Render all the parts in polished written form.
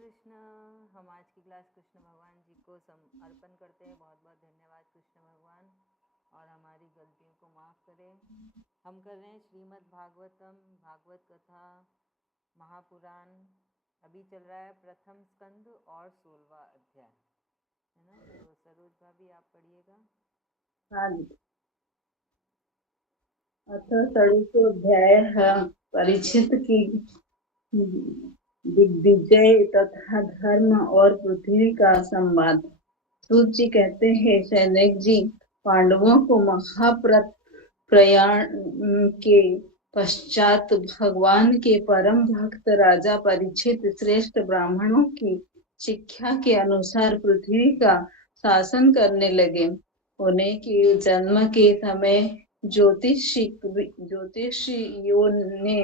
कृष्ण। हम आज की क्लास कृष्ण भगवान जी को अर्पण करते हैं। बहुत बहुत धन्यवाद कृष्ण भगवान, और हमारी गलतियों को माफ़ करें। हम कर रहे हैं श्रीमद् भागवतम, भागवत कथा महापुराण। अभी चल रहा है प्रथम स्कंद और 16वां अध्याय, है ना। तो सरोज भाभी आप पढ़िएगा। हाँ जी। अथ षोडशोऽध्याय परीक्षित की दिग्विजय तथा धर्म और पृथ्वी का संवाद। सूत जी कहते हैं, सैनिक जी, पांडवों को महाप्रयाण के पश्चात भगवान के परम भक्त राजा परीक्षित श्रेष्ठ ब्राह्मणों की शिक्षा के अनुसार पृथ्वी का शासन करने लगे। उन्हें के जन्म के समय ज्योतिषियों ने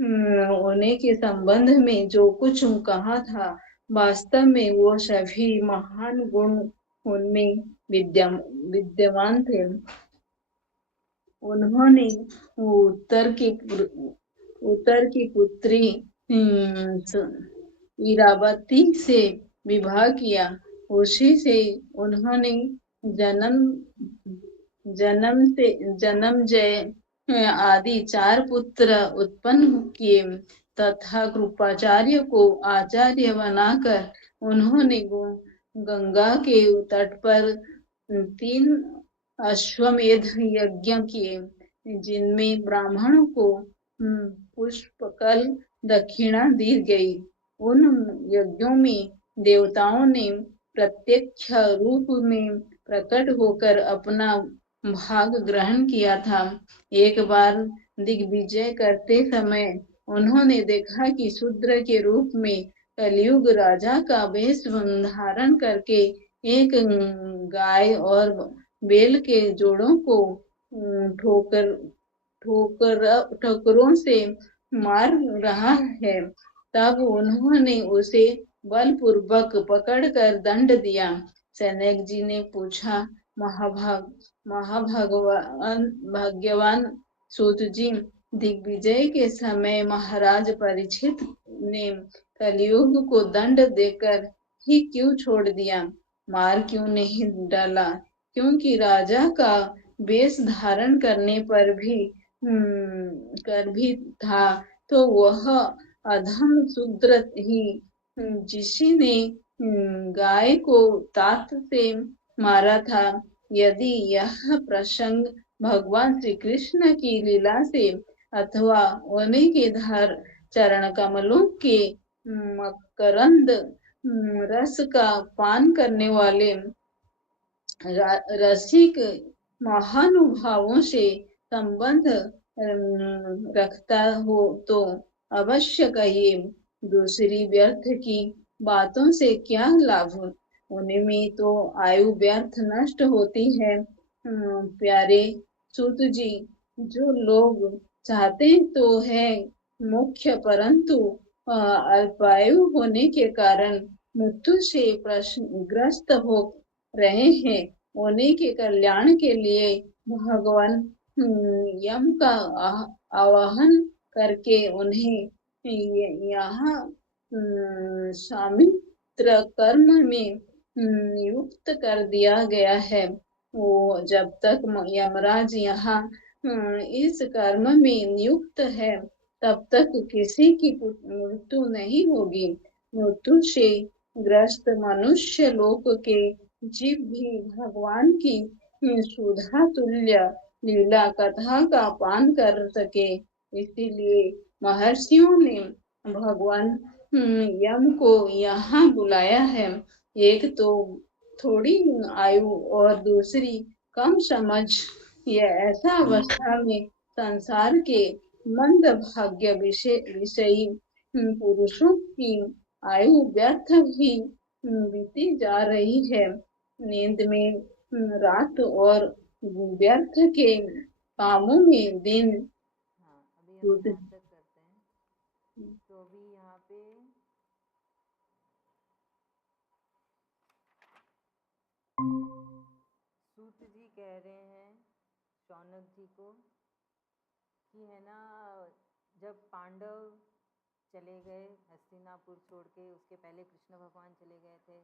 उन्हें के संबंध में जो कुछ कहा था, वास्तव में वो सभी महान गुण उनमें विद्यमान थे। उन्होंने उत्तर की पुत्री इरावती से विवाह किया। उसी से उन्होंने जन्मजय आदि 4 पुत्र उत्पन्न किए तथा कृपाचार्य को आचार्य बनाकर उन्होंने गंगा के तट पर 3 अश्वमेध यज्ञ किए, जिनमें ब्राह्मणों को पुष्पकल दक्षिणा दी गई। उन यज्ञों में देवताओं ने प्रत्यक्ष रूप में प्रकट होकर अपना भाग ग्रहण किया था। एक बार दिग्विजय करते समय उन्होंने देखा कि शूद्र के रूप में कलयुग राजा का वेश धारण करके एक गाय और बेल के जोड़ों को ठोकरों से मार रहा है। तब उन्होंने उसे बलपूर्वक पकड़कर दंड दिया। सैनिक जी ने पूछा, भाग्यवान सूत जी, दिग्विजय के समय महाराज परीक्षित ने कलयुग को दंड देकर ही क्यों छोड़ दिया, मार क्यों नहीं डाला? क्योंकि राजा का वेश धारण करने पर भी था, तो वह अधम शूद्र ही जिसने गाय को दांत से मारा था। यदि यह प्रसंग भगवान श्री कृष्ण की लीला से अथवा उन्हीं के चरण कमलों के मकरंद रस का पान करने वाले रसिक महानुभावों से संबंध रखता हो तो अवश्य कहिए। दूसरी व्यर्थ की बातों से क्या लाभ? उनमें तो आयु व्यर्थ नष्ट होती है। प्यारे सूत जी, जो लोग चाहते तो है मुख्य, परंतु अल्पायु होने के कारण मृत्यु से ग्रस्त हो रहे हैं। उन्हीं के कल्याण के लिए भगवान यम का आवाहन करके उन्हें यहाँ स्वामित्र कर्म में नियुक्त कर दिया गया है। वो जब तक यमराज यहाँ इस कर्म में नियुक्त है, तब तक किसी की मृत्यु नहीं होगी। मृत्यु से ग्रस्त मनुष्य लोक के जीव भी भगवान की सुधा तुल्य लीला कथा का पान कर सके, इसीलिए महर्षियों ने भगवान यम को यहाँ बुलाया है। एक तो थोड़ी आयु और दूसरी कम समझ, यह ऐसा अवस्था में संसार के मंद भाग्य विषयी पुरुषों की आयु व्यर्थ ही बीती जा रही है। नींद में रात और व्यर्थ के कामों में दिन। हाँ, अभी हम यहाँ तक करते हैं। तो अभी यहाँ पे सूत जी कह रहे हैं शौनक जी को कि है ना, जब पांडव चले गए हस्तिनापुर छोड़ के। उसके पहले कृष्ण भगवान चले गए थे।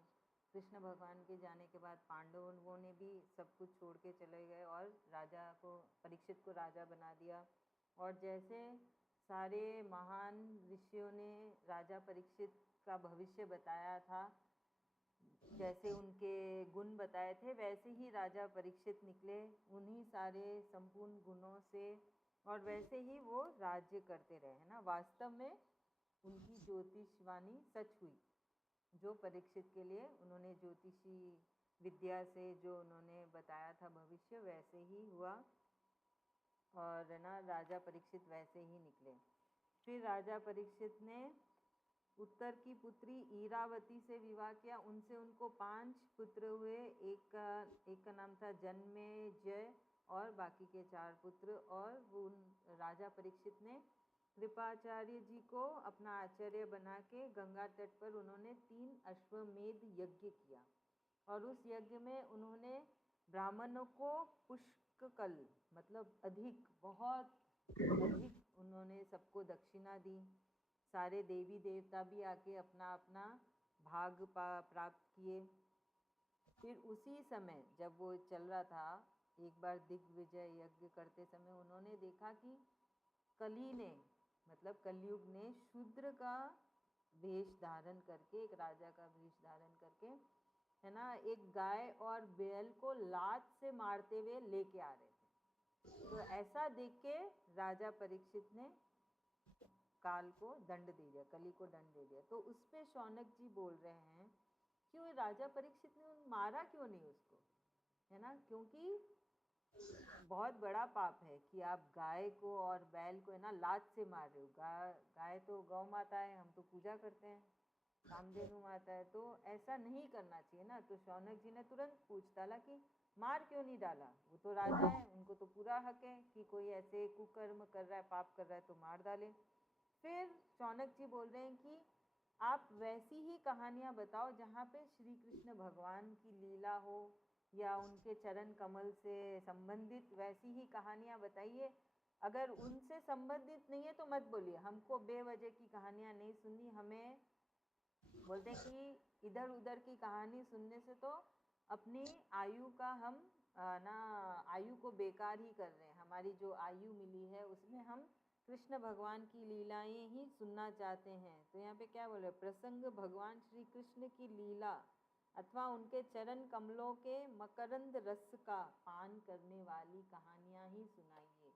कृष्ण भगवान के जाने के बाद पांडवों ने भी सब कुछ छोड़ के चले गए और राजा को, परीक्षित को राजा बना दिया। और जैसे सारे महान ऋषियों ने राजा परीक्षित का भविष्य बताया था, जैसे उनके गुण बताए थे, वैसे ही राजा परीक्षित निकले उन्हीं सारे संपूर्ण गुणों से, और वैसे ही वो राज्य करते रहे, है ना। वास्तव में उनकी ज्योतिषवाणी सच हुई, जो परीक्षित के लिए उन्होंने ज्योतिषी विद्या से जो उन्होंने बताया था भविष्य, वैसे ही हुआ। और ना राजा परीक्षित वैसे ही निकले। फिर राजा परीक्षित ने उत्तर की पुत्री ईरावती से विवाह किया। उनसे उनको 5 पुत्र हुए। एक का नाम था जन्मेजय और बाकी के 4 पुत्र। और वो राजा परीक्षित ने कृपाचार्य जी को अपना आचार्य बना के गंगा तट पर उन्होंने 3 अश्वमेध यज्ञ किया। और उस यज्ञ में उन्होंने ब्राह्मणों को पुष्कल, मतलब अधिक, बहुत अधिक उन्होंने सबको दक्षिणा दी। सारे देवी देवता भी आके अपना अपना भाग प्राप्त किए। फिर उसी समय जब वो चल रहा था, एक बार दिग्विजय यज्ञ करते समय उन्होंने देखा कि कली ने, मतलब कलयुग ने शूद्र का वेश धारण करके, एक राजा का वेश धारण करके, है ना, एक गाय और बैल को लात से मारते हुए लेके आ रहे थे। तो ऐसा देख के राजा परीक्षित ने काल को दंड दे दिया, कली को दंड दे दिया। तो उस पे शौनक जी बोल रहे हैं कि वो राजा परीक्षित ने मारा क्यों नहीं उसको, है ना। क्योंकि बहुत बड़ा पाप है कि आप गाय को और बैल को, है ना, लात से मार रहे हो। गाय तो गौ माता है, हम तो पूजा करते हैं, कामधेनु माता है, तो ऐसा नहीं करना चाहिए ना। तो शौनक जी ने तुरंत पूछ डाला कि मार क्यों नहीं डाला, वो तो राजा है, उनको तो पूरा हक है कि कोई ऐसे कुकर्म कर रहा है, पाप कर रहा है, तो मार डाले। फिर शौनक जी बोल रहे हैं कि आप वैसी ही कहानियाँ बताओ जहाँ पे श्री कृष्ण भगवान की लीला हो या उनके चरण कमल से संबंधित वैसी ही कहानियाँ बताइए। अगर उनसे संबंधित नहीं है तो मत बोलिए, हमको बेवजह की कहानियाँ नहीं सुननी। हमें बोलते हैं कि इधर उधर की कहानी सुनने से तो अपनी आयु का हम ना आयु को बेकार ही कर रहे हैं। हमारी जो आयु मिली है उसमें हम कृष्ण भगवान की लीलाएं ही सुनना चाहते हैं। तो यहाँ पे क्या बोल रहे हैं, प्रसंग भगवान श्री कृष्ण की लीला अथवा उनके चरण कमलों के मकरंद रस का पान करने वाली कहानियाँ ही सुनाइए,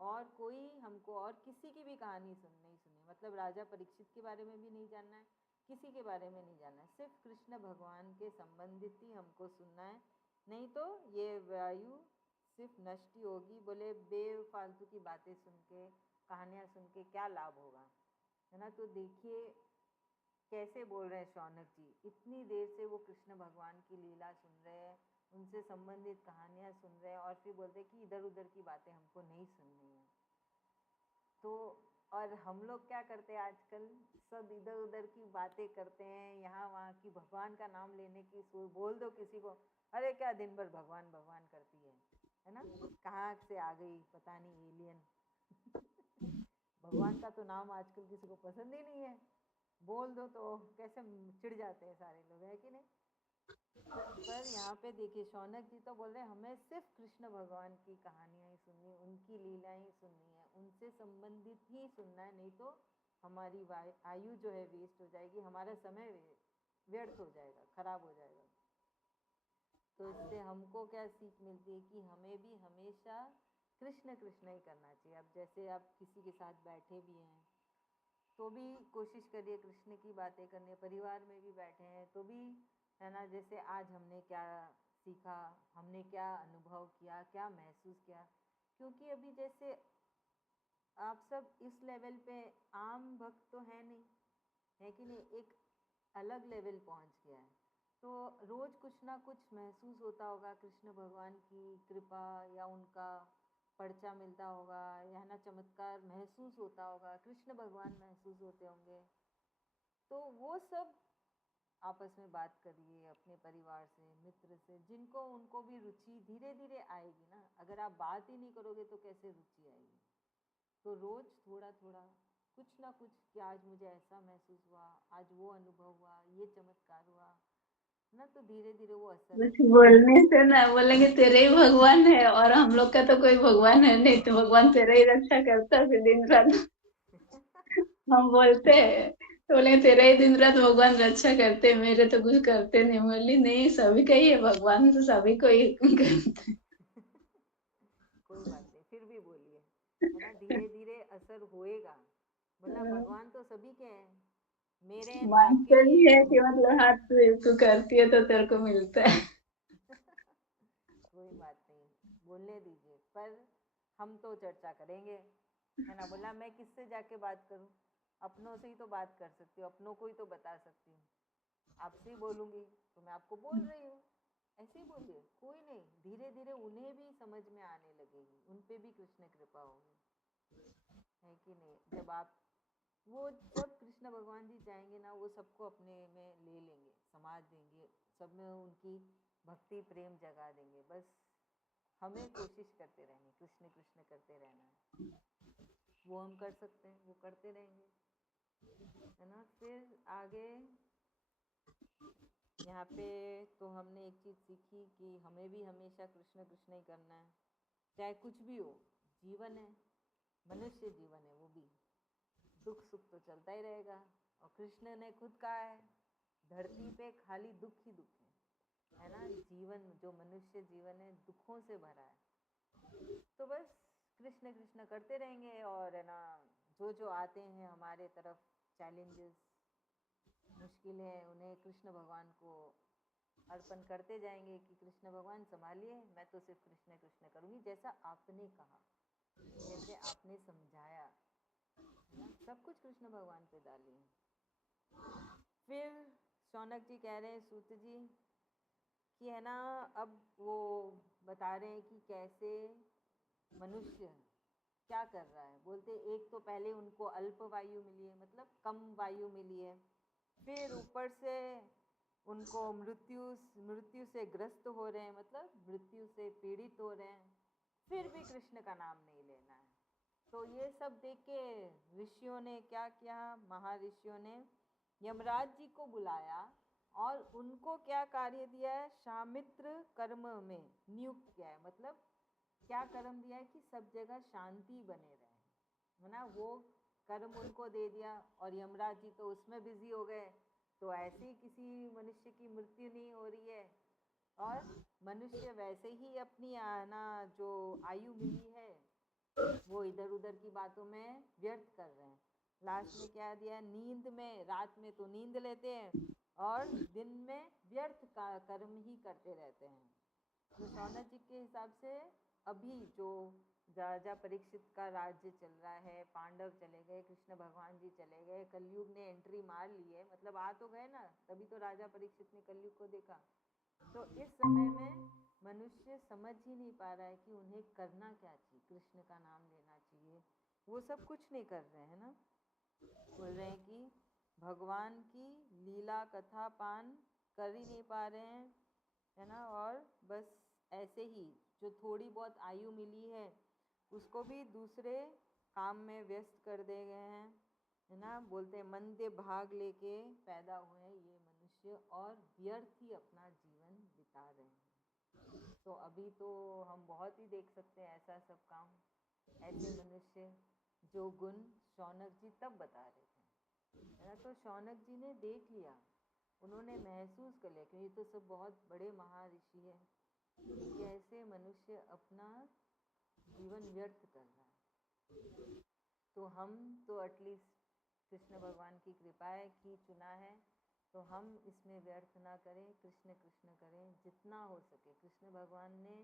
और कोई हमको और किसी की भी कहानी नहीं सुननी। मतलब राजा परीक्षित के बारे में भी नहीं जानना है, किसी के बारे में नहीं जानना है, सिर्फ कृष्ण भगवान के संबंधित ही हमको सुनना है। नहीं तो ये वायु सिर्फ नष्ट ही होगी। बोले बेफालतू की बातें सुन के, कहानियाँ सुन के क्या लाभ होगा, है ना। तो देखिए कैसे बोल रहे हैं शौनक जी, इतनी देर से वो कृष्ण भगवान की लीला सुन रहे हैं, उनसे संबंधित कहानियाँ सुन रहे हैं, और फिर बोलते हैं कि इधर उधर की बातें हमको नहीं सुननी है। तो और हम लोग क्या करते हैं आजकल, सब इधर उधर की बातें करते हैं, यहाँ वहाँ की, भगवान का नाम लेने की बोल दो किसी को, अरे क्या दिन भर भगवान भगवान करती है ना, कहाँ से आ गई पता नहीं एलियन। भगवान का तो नाम आजकल किसी को पसंद ही नहीं है, बोल दो तो कैसे चिढ़ जाते हैं सारे लोग, है कि नहीं। पर यहाँ पे देखिए शौनक जी तो बोल रहे हैं हमें सिर्फ कृष्ण भगवान की कहानियाँ ही सुननी है, उनकी लीलाएं ही सुननी है, उनसे संबंधित ही सुनना है। नहीं तो हमारी आयु जो है वेस्ट हो जाएगी, हमारा समय व्यर्थ हो जाएगा, खराब हो जाएगा। तो इससे हमको क्या सीख मिलती है कि हमें भी हमेशा कृष्ण कृष्ण ही करना चाहिए। अब जैसे आप किसी के साथ बैठे भी हैं तो भी कोशिश करिए कृष्ण की बातें करने, परिवार में भी बैठे हैं तो भी, है ना, जैसे आज हमने क्या सीखा, हमने क्या अनुभव किया, क्या महसूस किया। क्योंकि अभी जैसे आप सब इस लेवल पे आम भक्त तो है नहीं, है कि नहीं, एक अलग लेवल पहुंच गया है। तो रोज़ कुछ ना कुछ महसूस होता होगा, कृष्ण भगवान की कृपा या उनका पर्चा मिलता होगा, या ना चमत्कार महसूस होता होगा, कृष्ण भगवान महसूस होते होंगे। तो वो सब आपस में बात करिए अपने परिवार से, मित्र से, जिनको उनको भी रुचि धीरे धीरे आएगी ना। अगर आप बात ही नहीं करोगे तो कैसे रुचि आएगी। तो रोज़ थोड़ा थोड़ा कुछ ना कुछ कि आज मुझे ऐसा महसूस हुआ, आज वो अनुभव हुआ, ये चमत्कार हुआ ना, तो धीरे धीरे वो असर बस होता है। बोलने से ना बोलेंगे तेरे ही भगवान है, और हम लोग का तो कोई भगवान है नहीं, तो भगवान तेरे ही रक्षा करता है दिन रात। हम बोलते हैं तो बोलेंगे तेरे ही दिन रात भगवान रक्षा करते हैं, मेरे तो कुछ करते नहीं। बोली नहीं, सभी का ही है भगवान, तो सभी को ही करते कोई बात नहीं, फिर भी बोलिए, है ना, धीरे धीरे असर होएगा। बोला हैं। भगवान तो सभी के हैं, मेरे हैं तो आपके मानते भी भी हैं। है कि मतलब हाँ तू करती है तो तेरे को मिलता है। कोई बात नहीं, बोलने दीजिए, पर हम तो चर्चा करेंगे, है ना। बोला मैं किससे जाके बात करूं, अपनों से ही तो बात कर सकती हूँ, अपनों को ही तो बता सकती हूँ। आपसे ही बोलूंगी तो मैं आपको बोल रही हूँ, ऐसे ही बोलिए, कोई नहीं, धीरे धीरे उन्हें भी समझ में आने लगेगी, उन पे भी कृष्ण कृपा होगी, है कि नहीं। जब आप वो जब कृष्ण भगवान जी चाहेंगे ना, वो सबको अपने में ले लेंगे, समाज देंगे, सब में उनकी भक्ति प्रेम जगा देंगे। बस हमें कोशिश करते रहेंगे, कृष्ण कृष्ण करते रहना है, वो हम कर सकते हैं, वो करते रहेंगे, है ना। फिर आगे यहाँ पे तो हमने एक चीज़ सीखी कि हमें भी हमेशा कृष्ण कृष्ण ही करना है, चाहे कुछ भी हो। जीवन है, मनुष्य जीवन है, वो भी दुख सुख तो चलता ही रहेगा। और कृष्ण ने खुद कहा है, धरती पे खाली दुख ही दुख है ना। जीवन जो मनुष्य जीवन है दुखों से भरा है, तो बस कृष्ण कृष्ण करते रहेंगे। और है ना, जो जो आते हैं हमारे तरफ चैलेंजेस, मुश्किलें, उन्हें कृष्ण भगवान को अर्पण करते जाएंगे कि कृष्ण भगवान संभालिए, मैं तो सिर्फ कृष्ण कृष्ण करूँगी, जैसा आपने कहा, जैसे आपने समझाया, है ना, सब कुछ कृष्ण भगवान पे डालिए। फिर शौनक जी कह रहे हैं सूत जी कि है ना, अब वो बता रहे हैं कि कैसे मनुष्य क्या कर रहा है। बोलते एक तो पहले उनको अल्प वायु मिली है, मतलब कम वायु मिली है, फिर ऊपर से उनको मृत्यु से ग्रस्त हो रहे हैं, मतलब मृत्यु से पीड़ित हो रहे हैं, फिर भी कृष्ण का नाम नहीं लेना है। तो ये सब देख के ऋषियों ने क्या किया, महर्षियों ने यमराज जी को बुलाया और उनको क्या कार्य दिया है, शामित्र कर्म में नियुक्त किया है। मतलब क्या कर्म दिया है कि सब जगह शांति बने रहे, है ना, वो कर्म उनको दे दिया। और यमराज जी तो उसमें बिजी हो गए, तो ऐसे ही किसी मनुष्य की मृत्यु नहीं हो रही है, और मनुष्य वैसे ही अपनी ना जो आयु मिली है वो इधर उधर की बातों में व्यर्थ कर रहे हैं। लास्ट में क्या दिया, नींद में, रात में तो नींद लेते हैं और दिन में व्यर्थ का कर्म ही करते रहते हैं। तो शौनक जी के हिसाब से अभी जो राजा परीक्षित का राज्य चल रहा है, पांडव चले गए, कृष्ण भगवान जी चले गए, कलयुग ने एंट्री मार ली है, मतलब आ तो गए ना, तभी तो राजा परीक्षित ने कलयुग को देखा। तो इस समय में मनुष्य समझ ही नहीं पा रहा है कि उन्हें करना क्या चाहिए, कृष्ण का नाम लेना चाहिए, वो सब कुछ नहीं कर रहे हैं ना। बोल रहे हैं कि भगवान की लीला कथा पान कर ही नहीं पा रहे हैं, है ना। और बस ऐसे ही जो थोड़ी बहुत आयु मिली है उसको भी दूसरे काम में व्यस्त कर दे गए हैं, है ना। बोलते हैं मंदे भाग लेके पैदा हुए हैं ये मनुष्य और व्यर्थ ही अपना जीवन बिता रहे हैं। तो अभी तो हम बहुत ही देख सकते हैं ऐसा सब काम, ऐसे मनुष्य जो गुण शौनक जी तब बता रहे थे, है ना। तो शौनक जी ने देख लिया, उन्होंने महसूस कर लिया, क्योंकि ये तो सब बहुत बड़े महर्षि है, कि कैसे मनुष्य अपना जीवन व्यर्थ कर रहा है। तो हम तो एटलीस्ट कृष्ण भगवान की कृपा है कि चुना है, तो हम इसमें व्यर्थ ना करें, कृष्ण कृष्ण करें जितना हो सके। कृष्ण भगवान ने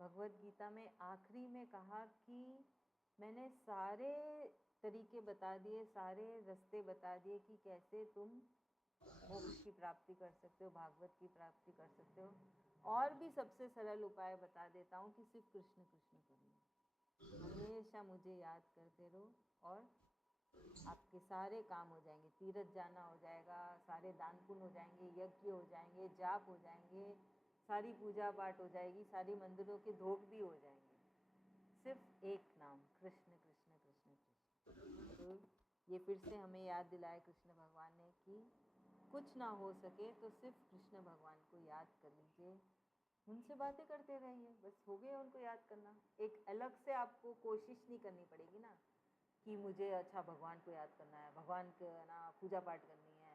भगवत गीता में आखिरी में कहा कि मैंने सारे तरीके बता दिए, सारे रास्ते बता दिए कि कैसे तुम मोक्ष की प्राप्ति कर सकते हो, भागवत की प्राप्ति कर सकते हो। और भी सबसे सरल उपाय बता देता हूँ कि सिर्फ कृष्ण कृष्ण करो, हमेशा मुझे याद करते रहो, और आपके सारे काम हो जाएंगे, तीर्थ जाना हो जाएगा, सारे दान पुण्य हो जाएंगे, यज्ञ हो जाएंगे, जाप हो जाएंगे, सारी पूजा पाठ हो जाएगी, सारी मंदिरों के धोख भी हो जाएंगे। सिर्फ एक नाम, कृष्ण कृष्ण कृष्ण कृष्ण। तो ये फिर से हमें याद दिलाया कृष्ण भगवान ने कि कुछ ना हो सके तो सिर्फ कृष्ण भगवान को याद कर लीजिए, उनसे बातें करते रहिए, बस हो गया उनको याद करना। एक अलग से आपको कोशिश नहीं करनी पड़ेगी ना कि मुझे अच्छा भगवान को याद करना है, भगवान का ना पूजा पाठ करनी है।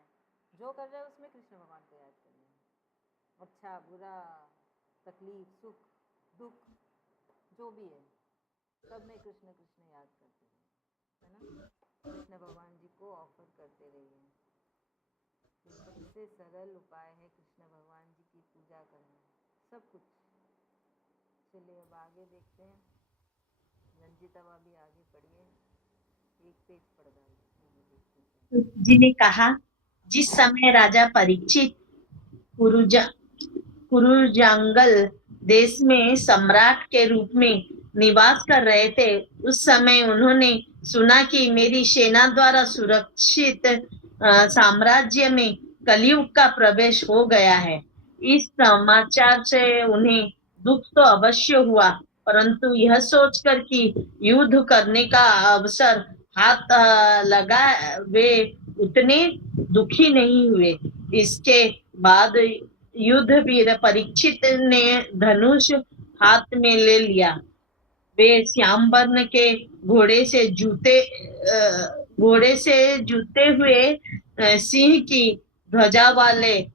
जो कर रहे हैं उसमें कृष्ण भगवान को याद करना है। अच्छा बुरा, तकलीफ, सुख, दुख, जो भी है सब में कृष्ण कृष्ण याद करते रहिए, है ना। कृष्ण भगवान जी को ऑफर करते रहिए। तो सबसे सरल उपाय है कृष्ण भगवान जी की पूजा करना, सब कुछ। चलिए अब आगे देखते हैं। रंजीता भाभी आगे पढ़िए, एक पेज पढ़ डालिए। जी ने कहा, जिस समय राजा परीक्षित कुरुजांगल देश में सम्राट के रूप में निवास कर रहे थे, उस समय उन्होंने सुना कि मेरी सेना द्वारा सुरक्षित साम्राज्य में कलयुग का प्रवेश हो गया है। इस समाचार से उन्हें दुख तो अवश्य हुआ, परंतु यह सोचकर कि युद्ध करने का अवसर हाथ लगा, वे उतने दुखी नहीं हुए। इसके बाद युद्ध वीर परीक्षित ने धनुष हाथ में ले लिया। वे श्याम वर्ण के घोड़े से जूते हुए सिंह की ध्वजा वाले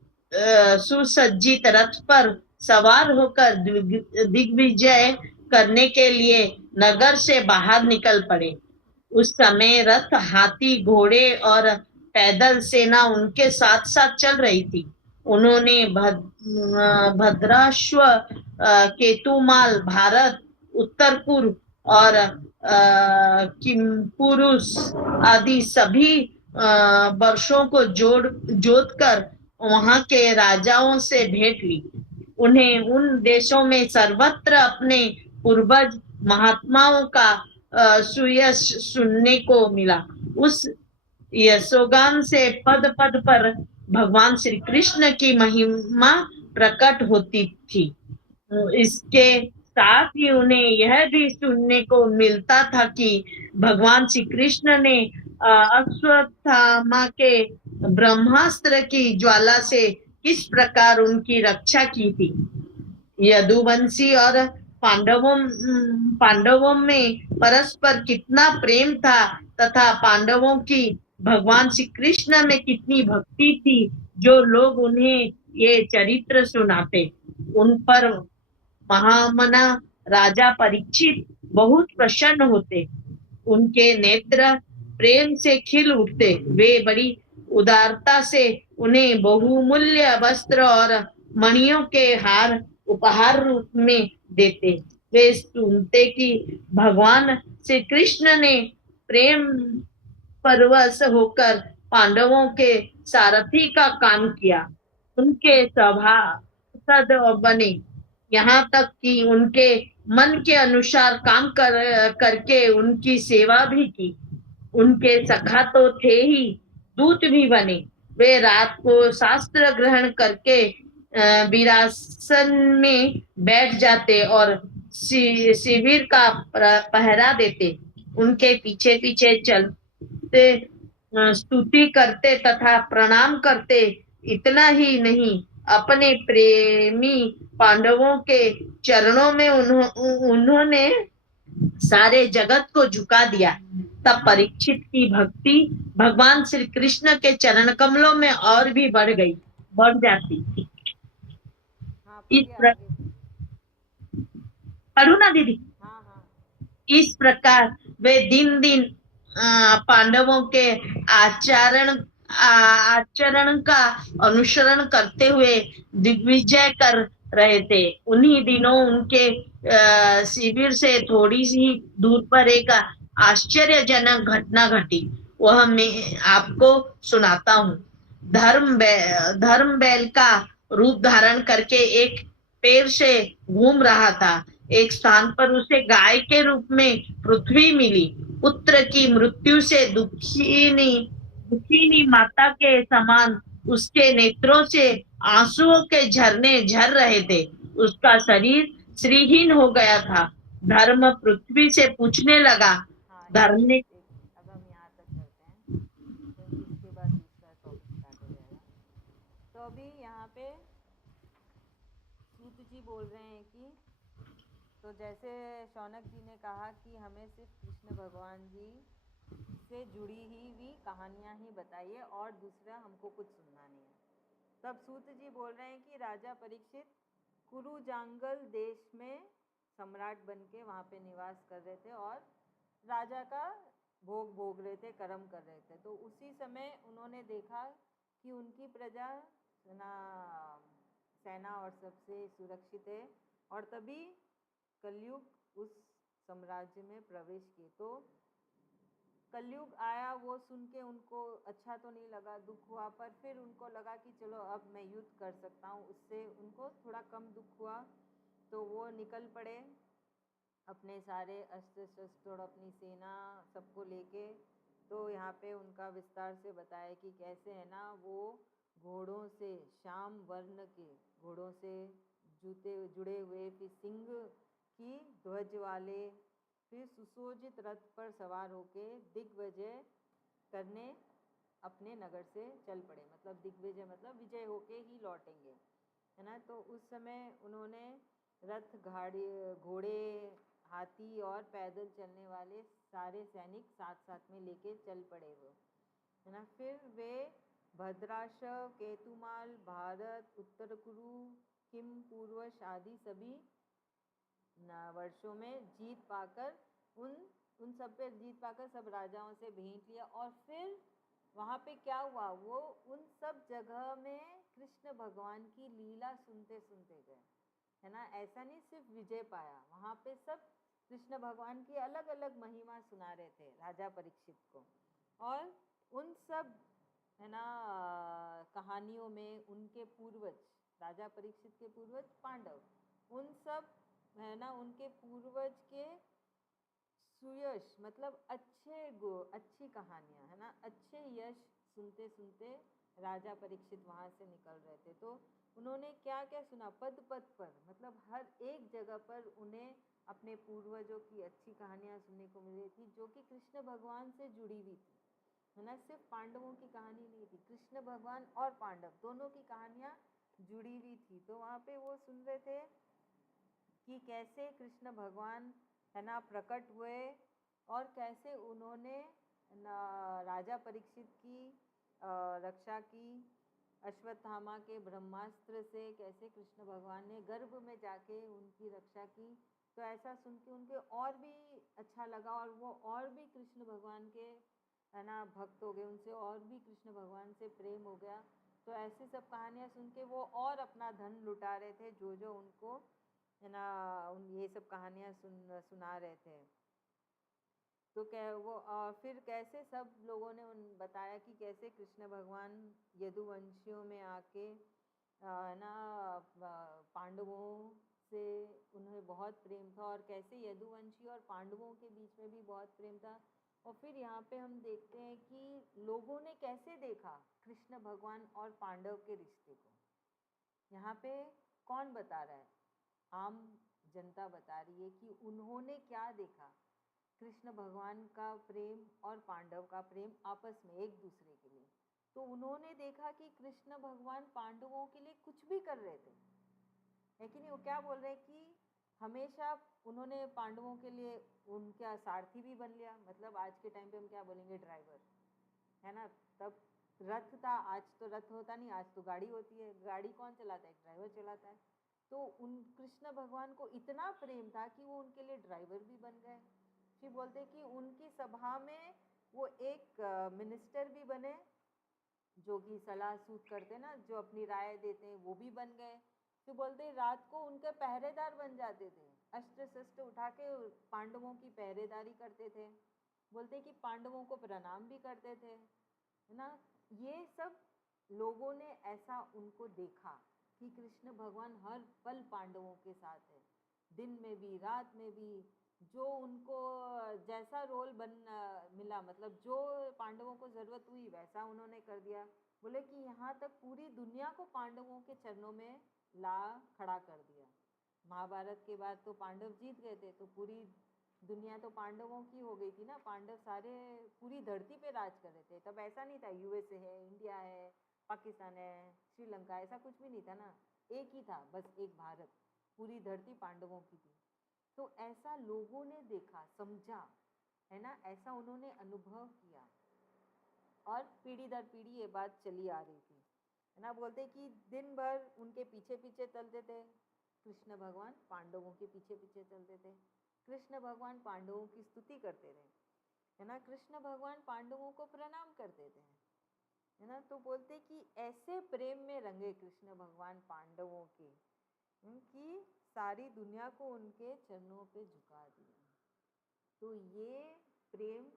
सुसज्जित रथ पर सवार होकर दिग्विजय करने के लिए नगर से बाहर निकल पड़े। उस समय रथ, हाथी, घोड़े और पैदल सेना उनके साथ साथ चल रही थी। उन्होंने भद्राश्व, केतुमाल, भारत, उत्तर पूर्व और किमपुरुष आदि सभी वर्षों को जोड़कर वहां के राजाओं से भेंट ली। उन्हें उन देशों में सर्वत्र अपने पूर्वज महात्माओं का सुयश सुनने को मिला। उस यशोगान से पद पद पर भगवान श्री कृष्ण की महिमा प्रकट होती थी। इसके साथ ही उन्हें यह भी सुनने को मिलता था कि भगवान श्री कृष्ण ने अश्वत्थामा के ब्रह्मास्त्र की ज्वाला से किस प्रकार उनकी रक्षा की थी। यदुवंशी और पांडवों में परस्पर कितना प्रेम था तथा पांडवों की भगवान श्री कृष्ण में कितनी भक्ति थी। जो लोग उन्हें ये चरित्र सुनाते, उन पर महामना राजा परीक्षित बहुत प्रसन्न होते। उनके नेत्र प्रेम से खिल उठते। वे बड़ी उदारता से उन्हें बहुमूल्य वस्त्र और मणियों के हार उपहार रूप में देते। वे सुनते कि भगवान श्री कृष्ण ने प्रेम परवश होकर पांडवों के सारथी का काम किया, उनके सभासद बने, यहाँ तक कि उनके मन के अनुसार काम करके उनकी सेवा भी की। उनके सखा तो थे ही, दूत भी बने। वे रात को शास्त्र ग्रहण करके विरासन में बैठ जाते और शिविर का पहरा देते। उनके पीछे पीछे चलते, स्तुति करते तथा प्रणाम करते। इतना ही नहीं, अपने प्रेमी पांडवों के चरणों में उन्होंने सारे जगत को झुका दिया। तब परीक्षित की भक्ति भगवान श्री कृष्ण के चरण कमलों में और भी बढ़ जाती थी। इस पढ़ू ना दीदी। इस प्रकार वे दिन दिन पांडवों के आचरण का अनुसरण करते हुए दिग्विजय कर रहे थे। उन्हीं दिनों उनके शिविर से थोड़ी सी दूर पर एक आश्चर्यजनक घटना घटी। वह मैं आपको सुनाता हूँ। धर्म बैल का रूप धारण करके एक पेड़ से घूम रहा था। एक स्थान पर उसे गाय के रूप में पृथ्वी मिली। पुत्र की मृत्यु से दुखिनी माता के समान उसके नेत्रों से आंसुओं के झरने झर रहे थे। उसका शरीर श्रीहीन हो गया था। धर्म पृथ्वी से पूछने लगा, धर्म ने अब हम यहाँ तक करते हैं। अभी यहाँ पे सूत जी बोल रहे हैं कि तो जैसे शौनक जी ने कहा कि हमें सिर्फ कृष्ण भगवान जी से जुड़ी हुई कहानियाँ ही बताइए और दूसरा हमको कुछ सुनना नहीं है। तब सूत जी बोल रहे हैं कि राजा परीक्षित कुरुजांगल देश में सम्राट बन के वहाँ पे निवास कर रहे थे और राजा का भोग भोग रहे थे, कर्म कर रहे थे। तो उसी समय उन्होंने देखा कि उनकी प्रजा ना सेना और सबसे सुरक्षित है और तभी कलयुग उस साम्राज्य में प्रवेश किए। तो कलयुग आया, वो सुन के उनको अच्छा तो नहीं लगा, दुख हुआ, पर फिर उनको लगा कि चलो अब मैं युद्ध कर सकता हूँ, उससे उनको थोड़ा कम दुख हुआ। तो वो निकल पड़े अपने सारे अस्त्र शस्त्र और अपनी सेना सबको लेके। तो यहाँ पे उनका विस्तार से बताया कि कैसे है ना वो घोड़ों से, श्याम वर्ण के घोड़ों से जुड़े हुए, फिर सिंह की ध्वज वाले, फिर सुसज्जित रथ पर सवार होके दिग्विजय करने अपने नगर से चल पड़े। मतलब दिग्विजय मतलब विजय होके ही लौटेंगे, है ना। तो उस समय उन्होंने रथ, गाड़ी, घोड़े, हाथी और पैदल चलने वाले सारे सैनिक साथ साथ में लेके चल पड़े वो, है ना। फिर वे भद्राशव, केतुमाल, भारत, उत्तर कुरु, किम पूर्वश आदि सभी वर्षों में जीत पाकर उन सब पे जीत पाकर सब राजाओं से भेंट लिया। और फिर वहाँ पे क्या हुआ, वो उन सब जगह में कृष्ण भगवान की लीला सुनते सुनते गए, है ना। ऐसा नहीं सिर्फ विजय पाया, वहाँ पे सब कृष्ण भगवान की अलग अलग महिमा सुना रहे थे राजा परीक्षित को। और उन सब, है ना, कहानियों में उनके पूर्वज, राजा परीक्षित के पूर्वज पांडव, उन सब, है ना, उनके पूर्वज के सुयश मतलब अच्छी कहानियाँ, है ना, अच्छे यश सुनते सुनते राजा परीक्षित वहाँ से निकल रहे थे। तो उन्होंने क्या क्या सुना, पद पद पर, मतलब हर एक जगह पर उन्हें अपने पूर्वजों की अच्छी कहानियाँ सुनने को मिल रही थी जो कि कृष्ण भगवान से जुड़ी हुई थी, है ना। सिर्फ पांडवों की कहानी नहीं थी, कृष्ण भगवान और पांडव दोनों की कहानियाँ जुड़ी हुई थी। तो वहाँ पे वो सुन रहे थे कि कैसे कृष्ण भगवान, है ना, प्रकट हुए और कैसे उन्होंने राजा परीक्षित की रक्षा की, अश्वत्थामा के ब्रह्मास्त्र से कैसे कृष्ण भगवान ने गर्भ में जाके उनकी रक्षा की। तो ऐसा सुन के उनके और भी अच्छा लगा और वो और भी कृष्ण भगवान के, है ना, भक्त हो गए, उनसे और भी कृष्ण भगवान से प्रेम हो गया। तो ऐसी सब कहानियाँ सुन के वो और अपना धन लुटा रहे थे, जो जो उनको, है ना, ये सब कहानियाँ सुना रहे थे। तो क्या वो फिर कैसे सब लोगों ने उन बताया कि कैसे कृष्ण भगवान यदुवंशियों में आके, है ना, पांडवों से उन्हें बहुत प्रेम था और कैसे यदुवंशी और पांडवों के बीच में भी बहुत प्रेम था। और फिर यहाँ पे हम देखते हैं कि लोगों ने कैसे देखा कृष्ण भगवान और पांडव के रिश्ते को। यहाँ पे कौन बता रहा है, आम जनता बता रही है कि उन्होंने क्या देखा, कृष्ण भगवान का प्रेम और पांडव का प्रेम आपस में एक दूसरे के लिए। तो उन्होंने देखा कि कृष्ण भगवान पांडवों के लिए कुछ भी कर रहे थे, लेकिन वो क्या बोल रहे हैं कि हमेशा उन्होंने पांडवों के लिए उनका सारथी भी बन लिया। मतलब आज के टाइम पे हम क्या बोलेंगे, ड्राइवर, है ना। तब रथ था, आज तो रथ होता नहीं, आज तो गाड़ी होती है। गाड़ी कौन चलाता है, ड्राइवर चलाता है। तो उन कृष्ण भगवान को इतना प्रेम था कि वो उनके लिए ड्राइवर भी बन गए। फिर बोलते कि उनकी सभा में वो एक मिनिस्टर भी बने, जो कि सलाह सूत करते ना, जो अपनी राय देते हैं, वो भी बन गए। तो बोलते रात को उनके पहरेदार बन जाते थे, अस्त्र शस्त्र उठा के पांडवों की पहरेदारी करते थे। बोलते कि पांडवों को प्रणाम भी करते थे, है ना। ये सब लोगों ने ऐसा उनको देखा कि कृष्ण भगवान हर पल पांडवों के साथ है, दिन में भी रात में भी। जो उनको जैसा रोल मिला, मतलब जो पांडवों को ज़रूरत हुई वैसा उन्होंने कर दिया। बोले कि यहाँ तक पूरी दुनिया को पांडवों के चरणों में ला खड़ा कर दिया। महाभारत के बाद तो पांडव जीत गए थे, तो पूरी दुनिया तो पांडवों की हो गई थी ना। पांडव सारे पूरी धरती पे राज कर रहे थे। तब ऐसा नहीं था यूएसए है, इंडिया है, पाकिस्तान है, श्रीलंका, ऐसा कुछ भी नहीं था ना, एक ही था, बस एक भारत, पूरी धरती पांडवों की थी। तो ऐसा लोगों ने देखा, समझा, है ना, ऐसा उन्होंने अनुभव किया और पीढ़ी दर पीढ़ी ये बात चली आ रही थी, है ना। बोलते कि दिन भर उनके पीछे पीछे चलते थे, कृष्ण भगवान पांडवों के पीछे पीछे चलते थे, कृष्ण भगवान पांडवों की स्तुति करते रहे, है ना, कृष्ण भगवान पांडवों को प्रणाम करते थे, है ना। तो बोलते कि ऐसे प्रेम में रंगे कृष्ण भगवान पांडवों के, उनकी सारी दुनिया को उनके चरणों पे झुका दिया। तो ये प्रेम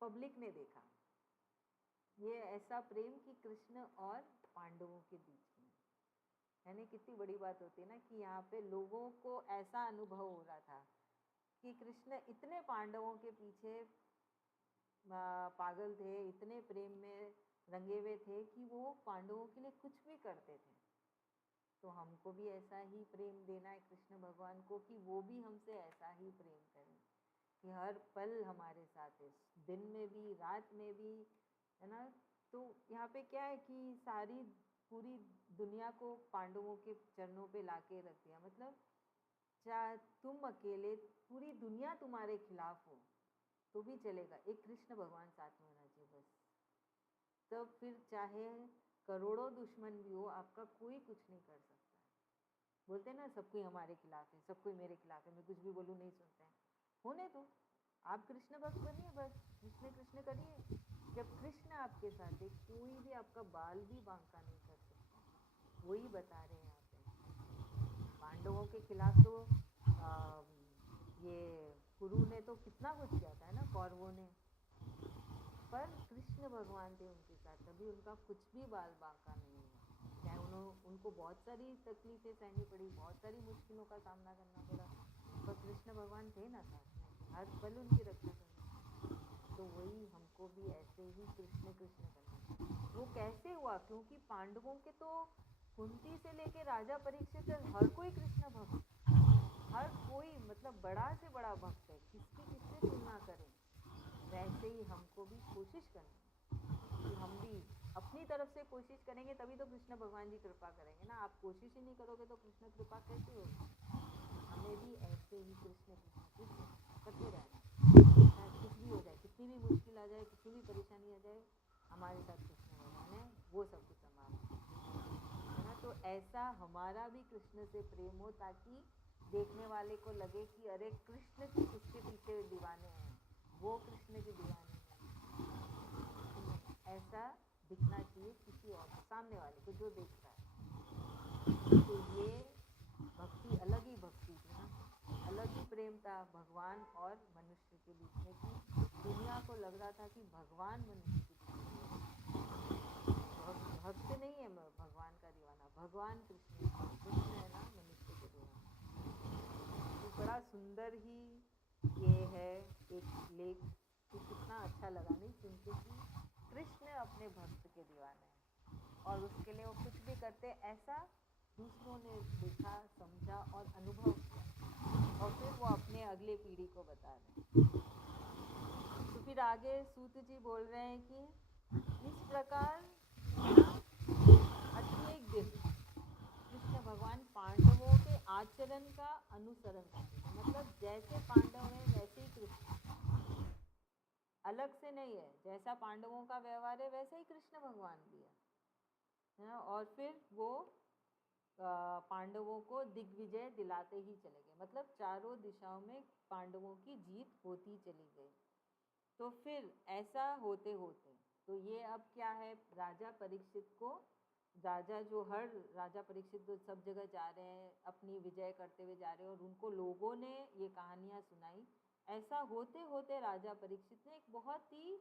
पब्लिक ने देखा, ये ऐसा प्रेम कि कृष्ण और पांडवों के बीच में, यानी कितनी बड़ी बात होती है ना कि यहाँ पे लोगों को ऐसा अनुभव हो रहा था कि कृष्ण इतने पांडवों के पीछे पागल थे, इतने प्रेम में रंगे हुए थे कि वो पांडवों के लिए कुछ भी करते थे। तो हमको भी ऐसा ही प्रेम देना है कृष्ण भगवान को कि वो भी हमसे ऐसा ही प्रेम करें, कि हर पल हमारे साथ है, दिन में भी रात में भी, है ना। तो यहाँ पे क्या है कि सारी पूरी दुनिया को पांडवों के चरणों पे लाके रख दिया, मतलब चाहे तुम अकेले, पूरी दुनिया तुम्हारे खिलाफ हो तो भी चलेगा, एक कृष्ण भगवान साथ में होना चाहिए बस। तब फिर चाहे करोड़ों दुश्मन भी हो, आपका कोई कुछ नहीं कर सकता है। बोलते हैं ना सब कोई हमारे खिलाफ है, सब कोई मेरे खिलाफ है, मैं कुछ भी बोलूँ नहीं सुनते हैं, होने दो, आप कृष्ण भक्त बनिए, बस कृष्ण कृष्ण करिए। जब कृष्ण आपके साथ है, कोई भी आपका बाल भी बांका नहीं कर सकता, वही बता रहे हैं यहाँ पे। पांडवों के खिलाफ तो ये कुरु ने तो कितना कुछ किया था, है ना, कौरवों ने, पर कृष्ण भगवान थे उनके साथ, कभी उनका कुछ भी बाल बांका नहीं हुआ। चाहे उनको बहुत सारी तकलीफें सहनी पड़ी, बहुत सारी मुश्किलों का सामना करना पड़ा, पर कृष्ण भगवान थे ना साथ में, हर पल उनकी रक्षा करना। तो वही हमको भी ऐसे ही कृष्ण कृष्ण करना। वो कैसे हुआ? क्योंकि पांडवों के तो कुंती से लेके राजा परीक्षित हर कोई कृष्ण भक्त, हर कोई मतलब बड़ा से बड़ा भक्त है, किसकी किससे तुलना करें। वैसे ही हमको भी कोशिश करनी कि हम भी अपनी तरफ से कोशिश करेंगे, तभी तो कृष्ण भगवान जी कृपा करेंगे ना। आप कोशिश ही नहीं करोगे तो कृष्ण कृपा कैसे होगी? हमें भी ऐसे ही कृष्ण कृष्ण कृष्ण करते रहना, चाहे कुछ भी हो जाए, कितनी भी मुश्किल आ जाए, कितनी भी परेशानी आ जाए, हमारे साथ कृष्ण भगवान है, वो सब कुछ संभालना, है ना। तो ऐसा हमारा भी कृष्ण से प्रेम हो, ताकि देखने वाले को लगे कि अरे कृष्ण इसके पीछे दीवाने हैं, वो कृष्ण के दीवाने हैं, ऐसा दिखना चाहिए किसी और को, सामने वाले को जो देखता है। तो ये भक्ति अलग ही भक्ति थी ना, अलग ही प्रेम था भगवान और मनुष्य के बीच में, कि दुनिया को लग रहा था कि भगवान मनुष्य की भक्त नहीं है भगवान का दीवाना, भगवान कृष्ण कृष्ण है ना मनुष्य के दीवाना। तो बड़ा सुंदर ही ये है एक लेख, कि कितना अच्छा लगा नहीं सुन के कि कृष्ण अपने भक्त के दीवाने हैं और उसके लिए वो कुछ भी करते, ऐसा दूसरों ने देखा, समझा और अनुभव किया, और फिर वो अपने अगले पीढ़ी को बता रहे हैं। तो फिर आगे सूत जी बोल रहे हैं कि इस प्रकार प्रत्येक दिन कृष्ण भगवान पांडवों के आचरण का अनुसरण करते थे, मतलब जैसे पांडव हैं वैसे ही कृष्ण, अलग से नहीं है, जैसा पांडवों का व्यवहार है वैसे ही कृष्ण भगवान भी है ना। और फिर वो पांडवों को दिग्विजय दिलाते ही चले गए, मतलब चारों दिशाओं में पांडवों की जीत होती चली गई। तो फिर ऐसा होते होते तो ये अब क्या है, राजा परीक्षित को, राजा जो हर राजा परीक्षित जो सब जगह जा रहे हैं, अपनी विजय करते हुए जा रहे हैं, और उनको लोगों ने ये कहानियाँ सुनाई। ऐसा होते होते राजा परीक्षित ने एक बहुत ही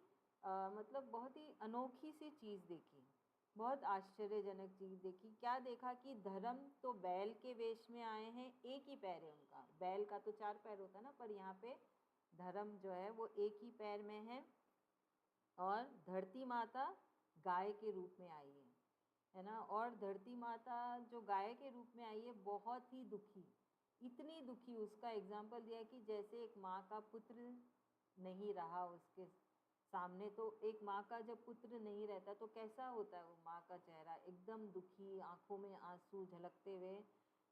मतलब बहुत ही अनोखी सी चीज़ देखी, बहुत आश्चर्यजनक चीज़ देखी। क्या देखा कि धर्म तो बैल के वेश में आए हैं, एक ही पैर है उनका, बैल का तो 4 पैर होता है ना, पर यहाँ पे धर्म जो है वो एक ही पैर में है, और धरती माता गाय के रूप में आई है ना। और धरती माता जो गाय के रूप में आई है, बहुत ही दुखी, इतनी दुखी, उसका एग्जाम्पल दिया कि जैसे एक माँ का पुत्र नहीं रहा उसके सामने तो एक माँ का जब पुत्र नहीं रहता तो कैसा होता है वो माँ का चेहरा, एकदम दुखी, आंखों में आंसू झलकते हुए,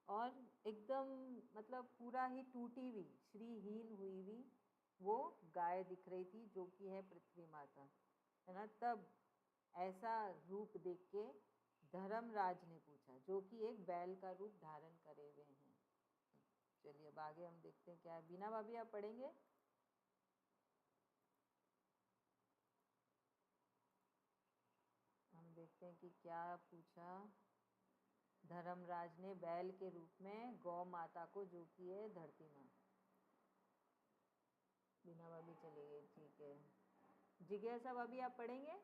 और एकदम मतलब पूरा ही टूटी हुई, श्रीहीन हुई हुई वो गाय दिख रही थी, जो कि है पृथ्वी माता, है ना। तब ऐसा रूप देख के धर्मराज ने पूछा, जो कि एक बैल का रूप धारण करे हुए हैं। चलिए अब आगे हम देखते हैं क्या है। बीना भाभी आप पढ़ेंगे? हम देखते हैं कि क्या पूछा धर्मराज ने बैल के रूप में गौ माता को, जो कि है धरती माँ। बीना भाभी चली गई, ठीक है। जिज्ञासा भाभी आप पढ़ेंगे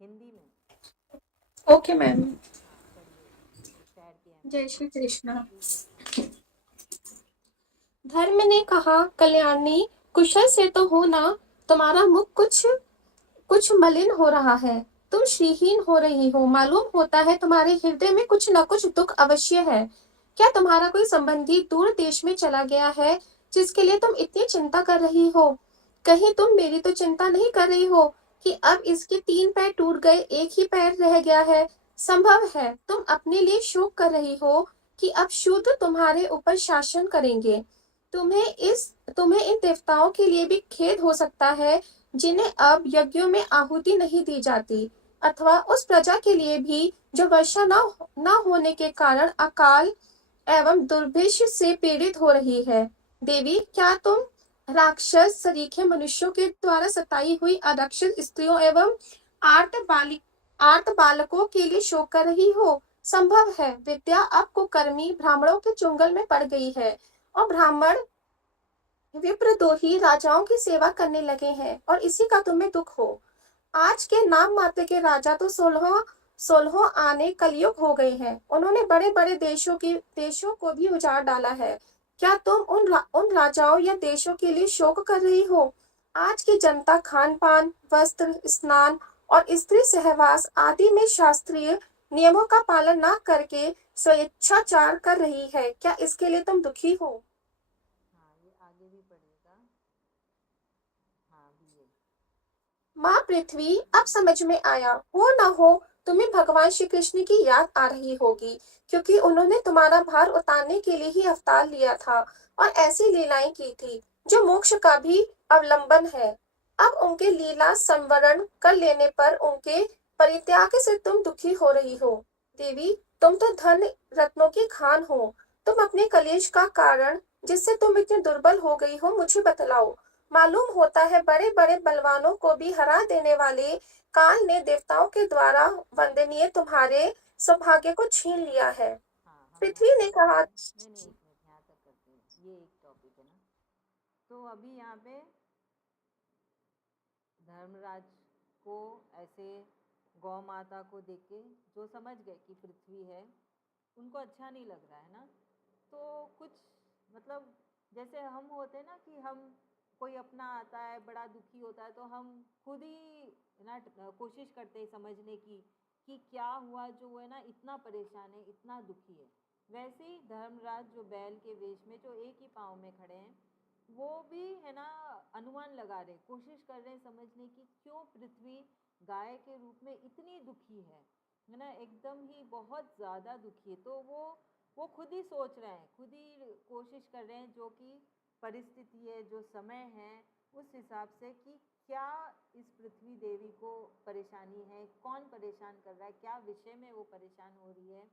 हिंदी में? Okay ma'am. हाँ पढ़िए, तैरती हैं। जय श्री कृष्ण। श्री कृष्ण। धर्म ने कहा, कल्याणी कुशल से तो हो ना, तुम्हारा मुख कुछ कुछ मलिन हो रहा है, तुम श्रीहीन हो रही हो, मालूम होता है तुम्हारे हृदय में कुछ न कुछ दुख अवश्य है। क्या तुम्हारा कोई संबंधी दूर देश में चला गया है, जिसके लिए तुम इतनी चिंता कर रही हो? कहीं तुम मेरी तो चिंता नहीं कर रही हो कि अब इसके 3 पैर टूट गए, एक ही पैर रह गया है? संभव है तुम अपने लिए शोक कर रही हो कि अब शूद्र तुम्हारे ऊपर शासन करेंगे। तुम्हें इन देवताओं के लिए भी खेद हो सकता है, जिन्हें अब यज्ञों में आहुति नहीं दी जाती, अथवा उस प्रजा के लिए भी जो वर्षा न होने के कारण अकाल एवं दुर्भिक्ष से पीड़ित हो रही है। देवी, क्या तुम राक्षस सरीखे मनुष्यों के द्वारा सताई हुई आरक्षित स्त्रियों एवं आर्त बालकों के लिए शोक कर रही हो? संभव है विद्या अब कुकर्मी ब्राह्मणों के चुंगल में पड़ गई है, और ब्राह्मण विप्रद्रोही राजाओं की सेवा करने लगे हैं, और इसी का तुम्हें दुख हो। आज के नाम मात्र के राजा तो 16 आने कलयुग हो गए हैं। उन्होंने बड़े बड़े देशों को भी उजाड़ डाला है। क्या तुम उन राजाओं या देशों के लिए शोक कर रही हो? आज की जनता खान पान, वस्त्र, स्नान और स्त्री सहवास आदि में शास्त्रीय नियमों का पालन न करके स्वेच्छाचार कर रही है। क्या इसके लिए तुम दुखी हो? हाँ ये आगे भी पढ़िएगा। हाँ भी ये। माँ पृथ्वी, अब समझ में आया। हो न हो तुम्हें भगवान श्री कृष्ण की याद आ रही होगी, क्योंकि उन्होंने तुम्हारा भार उतारने के लिए ही अवतार लिया था और ऐसी लीलाएं की थी जो मोक्ष का भी अवलंबन है। अब उनके लीला संवरण कर लेने पर उनके परित्याग से तुम दुखी हो रही हो। देवी, तुम तो धन रत्नों की खान हो। तुम अपने कलेश का कारण, जिससे तुम इतनी दुर्बल हो गई हो, मुझे बतलाओ। मालूम होता है बड़े बड़े बलवानों को भी हरा देने वाले काल ने देवताओं के द्वारा वंदनीय तुम्हारे सौभाग्य को छीन लिया है। हाँ हम पृथ्वी यहाँ ने तक कहा, करते हैं। नहीं एक मिनट, यहाँ तक करते हैं, ये एक टॉपिक है ना। तो अभी यहाँ पे धर्मराज को ऐसे गौ माता को देख के जो समझ गए कि पृथ्वी है, उनको अच्छा नहीं लग रहा है ना। तो कुछ मतलब जैसे हम होते हैं ना कि हम कोई अपना आता है बड़ा दुखी होता है तो हम खुद ही ना कोशिश करते हैं समझने की कि क्या हुआ जो है ना इतना परेशान है, इतना दुखी है। वैसे ही धर्मराज जो बैल के वेश में जो एक ही पाँव में खड़े हैं, वो भी है ना अनुमान लगा रहे, कोशिश कर रहे हैं समझने की क्यों पृथ्वी गाय के रूप में इतनी दुखी है ना, एकदम ही बहुत ज़्यादा दुखी है। तो वो खुद ही सोच रहे हैं, खुद ही कोशिश कर रहे हैं, जो कि परिस्थिति है, जो समय है, उस हिसाब से कि क्या इस पृथ्वी देवी को परेशानी है, कौन परेशान कर रहा है, क्या विषय में वो परेशान हो रही है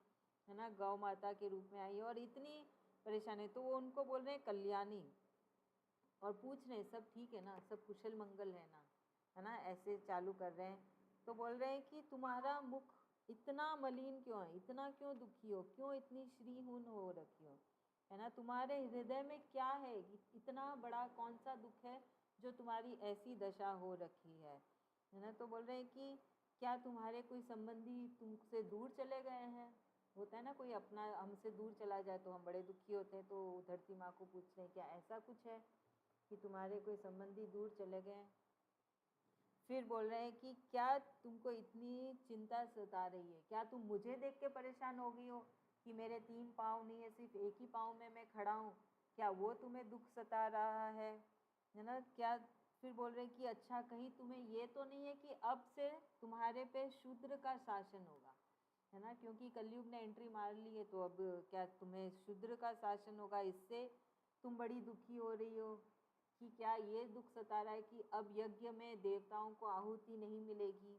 ना। गौ माता के रूप में आई है और इतनी परेशानी, तो वो उनको बोल रहे हैं कल्याणी, और पूछ रहे हैं सब ठीक है ना, सब कुशल मंगल है ना, ऐसे चालू कर रहे हैं। तो बोल रहे हैं कि तुम्हारा मुख इतना मलिन क्यों है, इतना क्यों दुखी हो, क्यों इतनी श्रीहून हो रखी हो, है ना, तुम्हारे हृदय में क्या है, इतना बड़ा कौन सा दुख है जो तुम्हारी ऐसी दशा हो रखी है ना। तो बोल रहे हैं कि क्या तुम्हारे कोई संबंधी तुमसे दूर चले गए हैं? होता है ना कोई अपना हमसे दूर चला जाए तो हम बड़े दुखी होते हैं। तो धरती माँ को पूछ रहे हैं क्या ऐसा कुछ है कि तुम्हारे कोई संबंधी दूर चले गए? फिर बोल रहे हैं कि क्या तुमको इतनी चिंता सता रही है, क्या तुम मुझे देख के परेशान हो गई हो कि मेरे 3 पाँव नहीं है, सिर्फ एक ही पाँव में मैं खड़ा हूँ, क्या वो तुम्हें दुख सता रहा है ना। क्या फिर बोल रहे हैं कि अच्छा कहीं तुम्हें ये तो नहीं है कि अब से तुम्हारे पे शूद्र का शासन होगा, है ना, क्योंकि कलयुग ने एंट्री मार ली है, तो अब क्या तुम्हें शूद्र का शासन होगा, इससे तुम बड़ी दुखी हो रही हो कि क्या ये दुख सता रहा है कि अब यज्ञ में देवताओं को आहुति नहीं मिलेगी,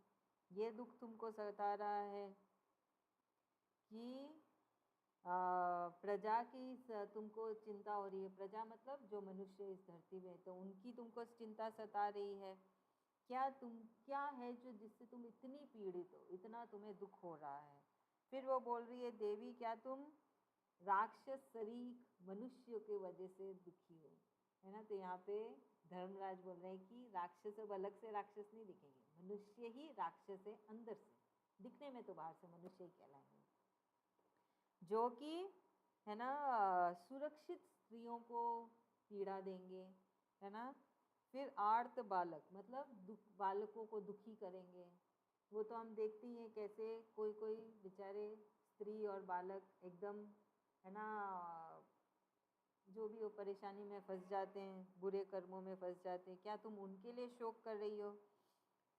ये दुख तुमको सता रहा है कि प्रजा की तुमको चिंता हो रही है। प्रजा मतलब जो मनुष्य इस धरती में, तो उनकी तुमको चिंता सता रही है। क्या है जो जिससे तुम इतनी पीड़ित हो, इतना तुम्हें दुख हो रहा है। फिर वो बोल रही है, देवी क्या तुम राक्षस शरीर मनुष्य के वजह से दुखी हो, है ना। तो यहाँ पे धर्मराज बोल रहे हैं कि राक्षस अब अलग से राक्षस नहीं दिखेंगे, मनुष्य ही राक्षस है अंदर से, दिखने में तो बाहर से मनुष्य ही कहलाएंगे, जो कि है ना सुरक्षित स्त्रियों को पीड़ा देंगे, है ना। फिर आर्त बालक मतलब बालकों को दुखी करेंगे। वो तो हम देखते ही हैं कैसे कोई कोई बेचारे स्त्री और बालक एकदम, है ना, जो भी वो परेशानी में फंस जाते हैं, बुरे कर्मों में फंस जाते हैं, क्या तुम उनके लिए शोक कर रही हो।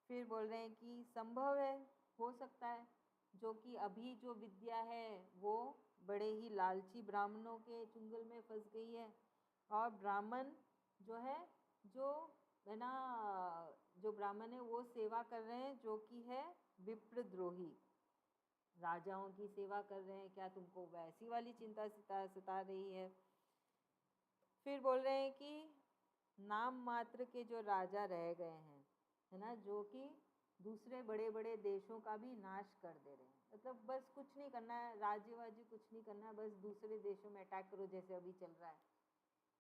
फिर बोल रहे हैं कि संभव है, हो सकता है, जो कि अभी जो विद्या है वो बड़े ही लालची ब्राह्मणों के चुंगल में फंस गई है, और ब्राह्मण जो है ना, जो ब्राह्मण है वो सेवा कर रहे हैं जो कि है विप्रद्रोही, राजाओं की सेवा कर रहे हैं, क्या तुमको वैसी वाली चिंता सता रही है। फिर बोल रहे हैं कि नाम मात्र के जो राजा रह गए हैं, है ना, जो कि दूसरे बड़े बड़े देशों का भी नाश कर दे रहे हैं, मतलब बस कुछ नहीं करना है, राज्य वाज्य कुछ नहीं करना है, बस दूसरे देशों में अटैक करो, जैसे अभी चल रहा है,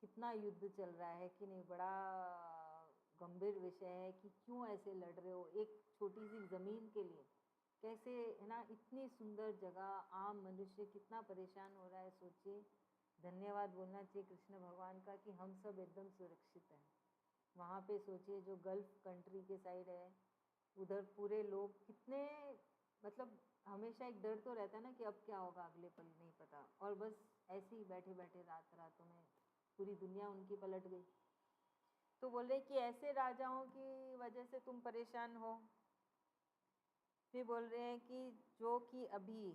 कितना युद्ध चल रहा है कि नहीं, बड़ा गंभीर विषय है कि क्यों ऐसे लड़ रहे हो एक छोटी सी ज़मीन के लिए, कैसे, है ना, इतनी सुंदर जगह, आम मनुष्य कितना परेशान हो रहा है, सोचिए। धन्यवाद बोलना चाहिए कृष्ण भगवान का कि हम सब एकदम सुरक्षित हैं। वहाँ पे सोचिए जो गल्फ कंट्री के साइड है, उधर पूरे लोग कितने, मतलब हमेशा एक डर तो रहता है ना कि अब क्या होगा, अगले पल नहीं पता, और बस ऐसे ही बैठे बैठे रातों में पूरी दुनिया उनकी पलट गई। तो बोल रहे कि ऐसे राजाओं की वजह से तुम परेशान हो। फिर बोल रहे हैं कि जो कि अभी,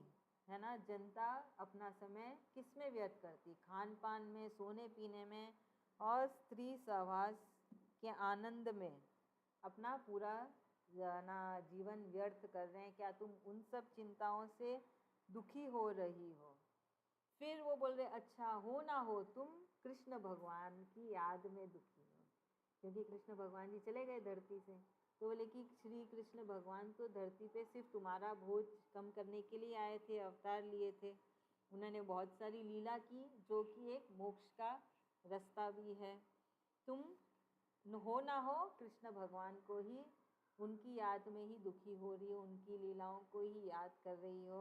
है ना, जनता अपना समय किस में व्यर्थ करती, खान पान में, सोने पीने में और स्त्री सहवास के आनंद में अपना पूरा ना जीवन व्यर्थ कर रहे हैं, क्या तुम उन सब चिंताओं से दुखी हो रही हो। फिर वो बोल रहे अच्छा हो ना हो तुम कृष्ण भगवान की याद में दुखी हो, क्योंकि कृष्ण भगवान जी चले गए धरती से, तो बोले कि श्री कृष्ण भगवान तो धरती पे सिर्फ तुम्हारा बोझ कम करने के लिए आए थे, अवतार लिए थे, उन्होंने बहुत सारी लीला की जो कि एक मोक्ष का रास्ता भी है। तुम हो ना हो कृष्ण भगवान को ही, उनकी याद में ही दुखी हो रही हो, उनकी लीलाओं को ही याद कर रही हो,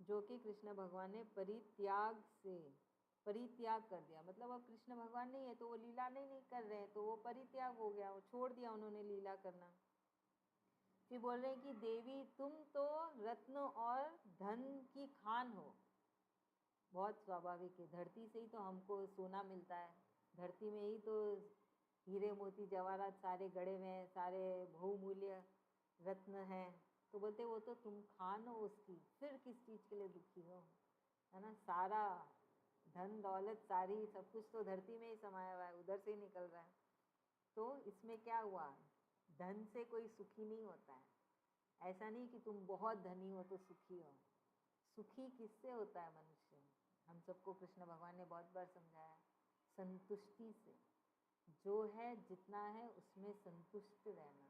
जो कि कृष्ण भगवान ने परित्याग कर दिया, मतलब अब कृष्ण भगवान नहीं है तो वो लीला नहीं कर रहे हैं, तो वो परित्याग हो गया, वो छोड़ दिया उन्होंने लीला करना। फिर बोल रहे हैं कि देवी तुम तो रत्न और धन की खान हो, बहुत स्वाभाविक है, धरती से ही तो हमको सोना मिलता है, धरती में ही तो हीरे मोती जवाहरात सारे गड़े हुए हैं, सारे बहुमूल्य रत्न हैं, तो बोलते वो तो तुम खान हो उसकी, फिर किस चीज़ के लिए दुखी हो, है ना, सारा धन दौलत सारी सब कुछ तो धरती में ही समाया हुआ है, उधर से ही निकल रहा है, तो इसमें क्या हुआ, धन से कोई सुखी नहीं होता है, ऐसा नहीं कि तुम बहुत धनी हो तो सुखी हो, सुखी किससे होता है मनुष्य, हम सबको कृष्ण भगवान ने बहुत बार समझाया, संतुष्टि से, जो है जितना है उसमें संतुष्ट रहना,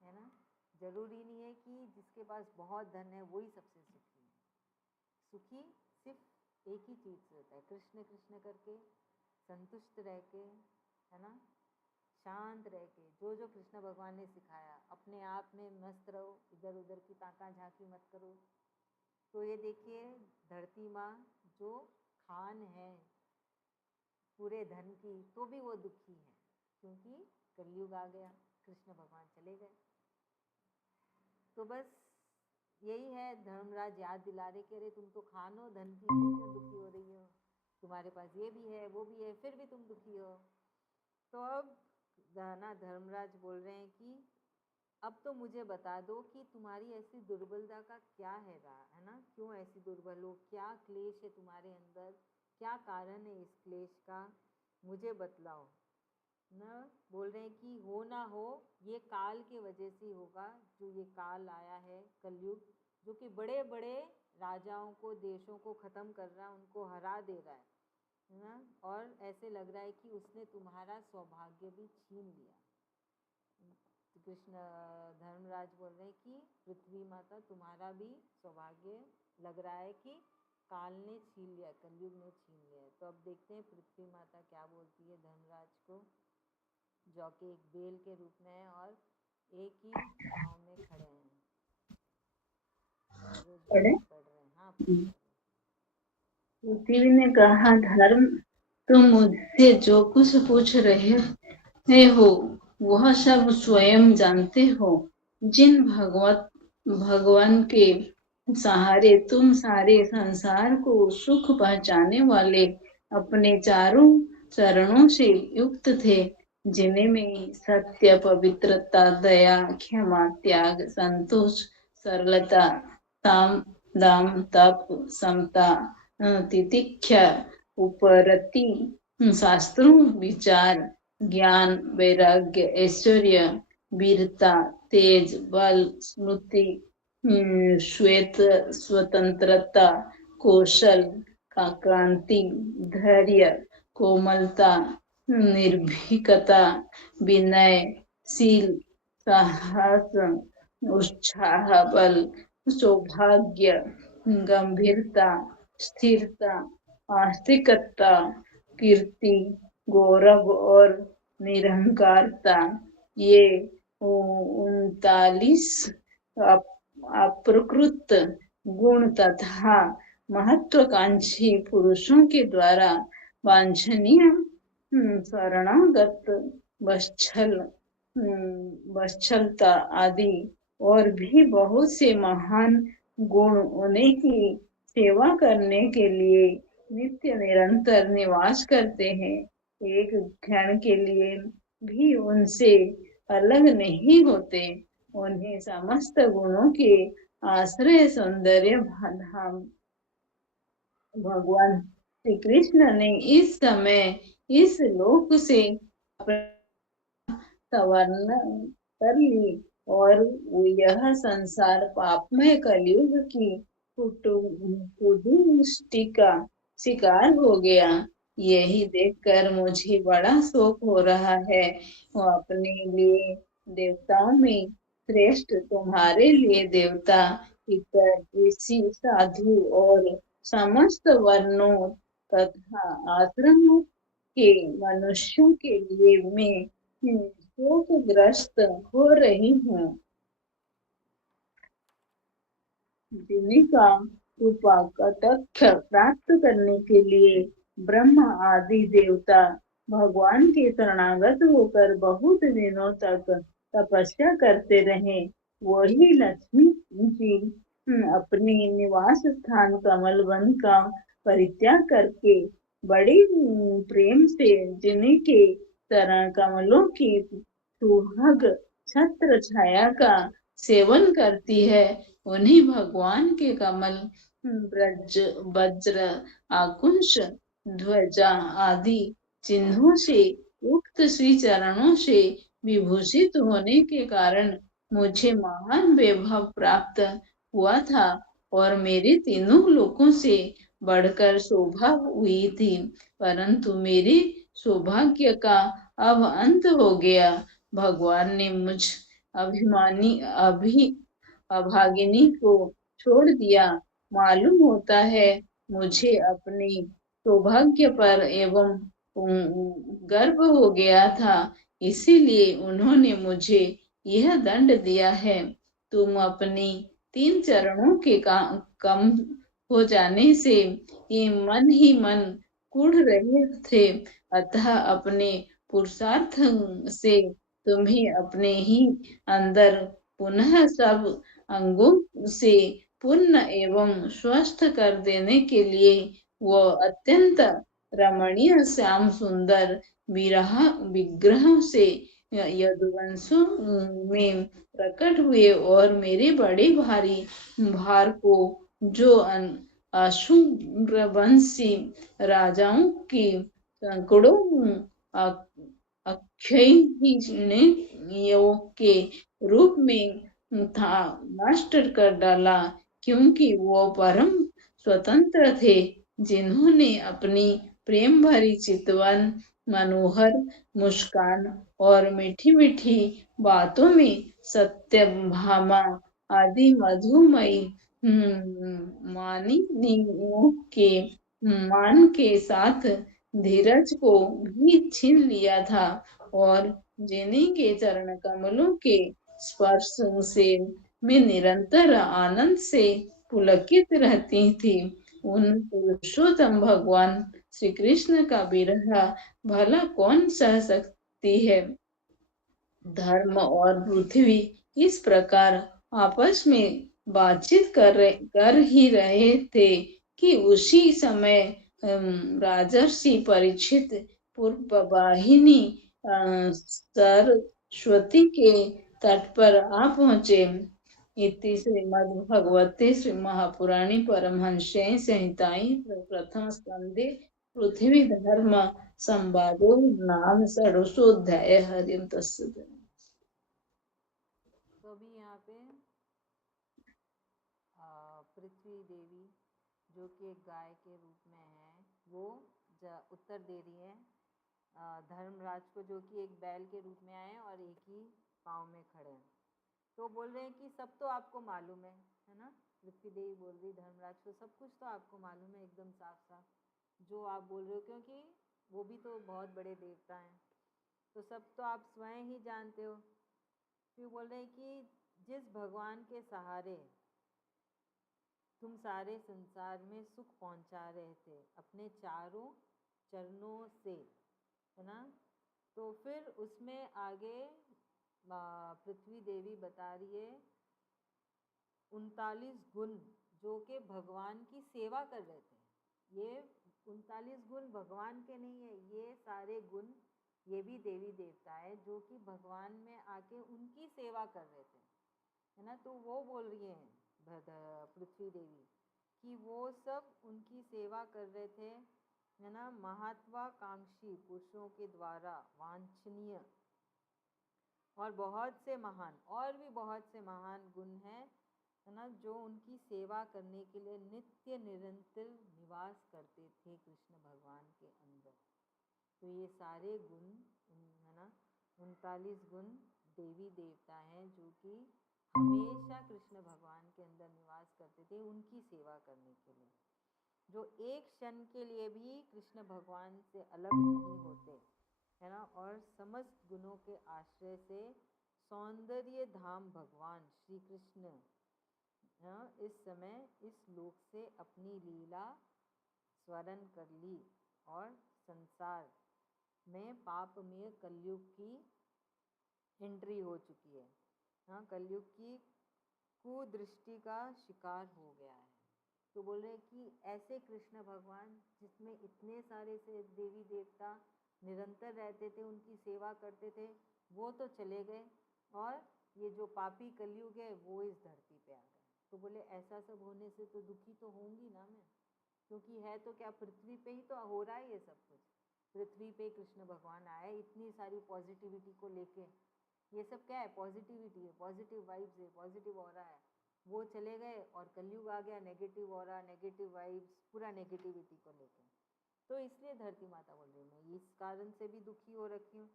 है ना, जरूरी नहीं है कि जिसके पास बहुत धन है वही सबसे सुखी है, सुखी सिर्फ एक ही चीज़ से होता है, कृष्ण कृष्ण करके संतुष्ट रह के, है ना, शांत रह के, जो जो कृष्ण भगवान ने सिखाया, अपने आप में मस्त रहो, इधर उधर की ताका झांकी मत करो। तो ये देखिए धरती माँ जो खान है पूरे धन की, तो भी वो दुखी है क्योंकि कलयुग आ गया, कृष्ण भगवान चले गए। तो बस यही है, धर्मराज याद दिला रहे कि अरे तुम तो खान हो धन की, क्यों दुखी हो रही हो, तुम्हारे पास ये भी है वो भी है फिर भी तुम दुखी हो। तो अब ना धर्मराज बोल रहे हैं कि अब तो मुझे बता दो कि तुम्हारी ऐसी दुर्बलता का क्या है ना, क्यों ऐसी दुर्बल हो, क्या क्लेश है तुम्हारे अंदर, क्या कारण है इस क्लेश का, मुझे बतलाओ ना। बोल रहे हैं कि हो ना हो ये काल के वजह से होगा, जो ये काल आया है कलयुग, जो कि बड़े बड़े राजाओं को, देशों को ख़त्म कर रहा है, उनको हरा दे रहा है ना। और ऐसे लग रहा है कि उसने तुम्हारा सौभाग्य भी छीन लिया। कृष्ण धर्मराज बोल रहे हैं कि पृथ्वी माता तुम्हारा भी सौभाग्य लग रहा है कि काल ने छीन लिया, कलयुग ने छीन लिया है। तो अब देखते हैं पृथ्वी माता क्या बोलती है धर्मराज को, जो कि एक बेल के रूप में है और एक ही पाँव में खड़े हैं। पढ़े? पढ़ रहे हैं, हाँ पढ़। पृथ्वी ने कहा, धर्म, तुम मुझसे जो कुछ पूछ रहे हो वह सब स्वयं जानते हो। जिन भगवान के सहारे तुम सारे संसार को सुख पहुंचाने वाले अपने चारों चरणों से युक्त थे, जिनमें सत्य, पवित्रता, दया, क्षमा, त्याग, संतोष, सरलता, ताम, दाम, तप, समता, तितिक्षा, उपरति, शास्त्रों, विचार, ज्ञान, वैराग्य, ऐश्वर्य, वीरता, तेज, बल, स्मृति, श्वेत, स्वतंत्रता, कौशल, कांति, धैर्य, कोमलता, निर्भीकता, विनय, शील, साहस, उत्साह, बल, सौभाग्य, गंभीरता, स्थिरता, आस्तिकता, कीर्ति, गौरव और निरहंकारता, ये 39 अप्रकृत गुण तथा महत्वाकांक्षी पुरुषों के द्वारा वांछनीय शरणागत वत्सलता आदि और भी बहुत से महान गुण उन्हीं की सेवा करने के लिए नित्य निरंतर निवास करते हैं, एक क्षण के लिए भी उनसे अलग नहीं होते। उन्हें समस्त गुणों के आश्रय सौंदर्य धाम भगवान श्री कृष्ण ने इस समय इस लोक से सवर्ण कर ली और यह संसार पापमय कलयुग की कुदृष्टि का शिकार हो गया। यही देखकर मुझे बड़ा शोक हो रहा है। वो अपने लिए देवताओं में श्रेष्ठ, तुम्हारे लिए देवता, पितर, ऋषि, साधु और समस्त वर्णों तथा आश्रमों के मनुष्यों के लिए मैं शोकग्रस्त हो रही हूँ, जिनका कृपा कटाक्ष प्राप्त करने के लिए ब्रह्मा आदि देवता भगवान के शरणागत होकर बहुत दिनों तक तपस्या करते रहे, वही लक्ष्मी जी अपने निवास स्थान कमल वन का परित्याग करके बड़ी प्रेम से जिन्हीं के चरण कमलों की सुहाग छत्र छाया का सेवन करती है, उन्हीं भगवान के कमल, ब्रज, वज्र, आकुंश, ध्वजा आदि चिन्हों से युक्त श्री चरणों से विभूषित होने के कारण मुझे महान वैभव प्राप्त हुआ था और मेरे तीनों लोकों से बढ़कर शोभा हुई थी, परंतु मेरे सौभाग्य का अब अंत हो गया। भगवान ने मुझ अभागिनी को छोड़ दिया। मालूम होता है मुझे अपने सौभाग्य पर एवं गर्व हो गया था, इसीलिए उन्होंने मुझे यह दंड दिया है। तुम अपनी 3 चरणों के कम हो जाने से ये मन ही मन कुढ़ रहे थे, अतः अपने पुरुषार्थ से तुम्हें अपने ही अंदर पुनः सब अंगों से पूर्ण एवं स्वस्थ कर देने के लिए वो अत्यंत रमणीय श्याम सुंदर विग्रह से यदुवंशों में प्रकट हुए और मेरे बड़े भारी भार को जो अशुरवंशी राजाओं की सैकड़ों अक्षयिणियों के रूप में था नष्ट कर डाला, क्योंकि वो परम स्वतंत्र थे, जिन्होंने अपनी प्रेम भरी चितवन, मनोहर मुस्कान और मीठी मीठी बातों में सत्यभामा आदि मधुमयी मानिनियों के मान के साथ धीरज को भी छीन लिया था, और जिन्हीं के चरण कमलों के स्पर्श से मैं निरंतर आनंद से पुलकित रहती थी, उन पुरुषोत्तम भगवान श्री कृष्ण का विरह भला कौन सह सकती है। धर्म और पृथ्वी इस प्रकार आपस में बातचीत कर ही रहे थे कि उसी समय राजर्षि परीक्षित पूर्ववाहिनी सरस्वती के तट पर आ पहुंचे। इति श्रीमद्भगवते श्री महापुराणे परमहंस्ये संहितायै प्रथम स्कंदे पृथ्वी धर्म संवादो नाम षोडशोऽध्याय। हरिं तत्सत्। तो अभी यहाँ पे पृथ्वी देवी जो कि एक गाय के रूप में है, वो उत्तर दे रही है धर्मराज को, जो कि एक बैल के रूप में आए और एक ही पाँव में खड़े हैं। तो बोल रहे हैं कि सब तो आपको मालूम है ना। पृथ्वी देवी बोल रही धर्मराज को, सब कुछ तो आपको मालूम है एकदम साफ साफ जो आप बोल रहे हो, क्योंकि वो भी तो बहुत बड़े देवता हैं, तो सब तो आप स्वयं ही जानते हो। फिर बोल रहे हैं कि जिस भगवान के सहारे तुम सारे संसार में सुख पहुंचा रहे थे अपने चारों चरणों से, है ना। तो फिर उसमें आगे पृथ्वी देवी बता रही है 39 गुण जो कि भगवान की सेवा कर रहे थे। ये 39 गुण भगवान के नहीं है, ये सारे गुण ये भी देवी देवता है जो कि भगवान में आके उनकी सेवा कर रहे थे, है ना। तो वो बोल रही हैं पृथ्वी देवी कि वो सब उनकी सेवा कर रहे थे, है ना, महत्वाकांक्षी पुरुषों के द्वारा वांछनीय और बहुत से महान और भी बहुत से महान गुण हैं, है ना, जो उनकी सेवा करने के लिए नित्य निरंतर निवास करते थे कृष्ण भगवान के अंदर। तो ये सारे गुण, है ना, 39 गुण देवी देवता हैं जो कि हमेशा कृष्ण भगवान के अंदर निवास करते थे उनकी सेवा करने के लिए, जो एक क्षण के लिए भी कृष्ण भगवान से अलग नहीं होते, है ना। और समस्त गुणों के आश्रय से सौंदर्य धाम भगवान श्री कृष्ण इस समय इस लोक से अपनी लीला स्वरण कर ली और संसार में पापमय कलयुग की एंट्री हो चुकी है। हाँ, कलयुग की कुदृष्टि का शिकार हो गया है। तो बोल रहे कि ऐसे कृष्ण भगवान जिसमें इतने सारे से देवी देवता निरंतर रहते थे, उनकी सेवा करते थे, वो तो चले गए और ये जो पापी कलयुग है वो इस धरती पे आ गए। तो बोले ऐसा सब होने से तो दुखी तो होंगी ना मैं, क्योंकि है तो क्या पृथ्वी पे ही तो हो रहा है ये सब कुछ। पृथ्वी पे कृष्ण भगवान आए इतनी सारी पॉजिटिविटी को लेके, ये सब क्या है, पॉजिटिविटी है, पॉजिटिव वाइब्स है, पॉजिटिव ऑरा है। वो चले गए और कलयुग आ गया, नेगेटिव ऑरा, नेगेटिव वाइब्स, पूरा नेगेटिविटी को लेके। तो इसलिए धरती माता बोल रही मैं इस कारण से भी दुखी हो रखी हूँ,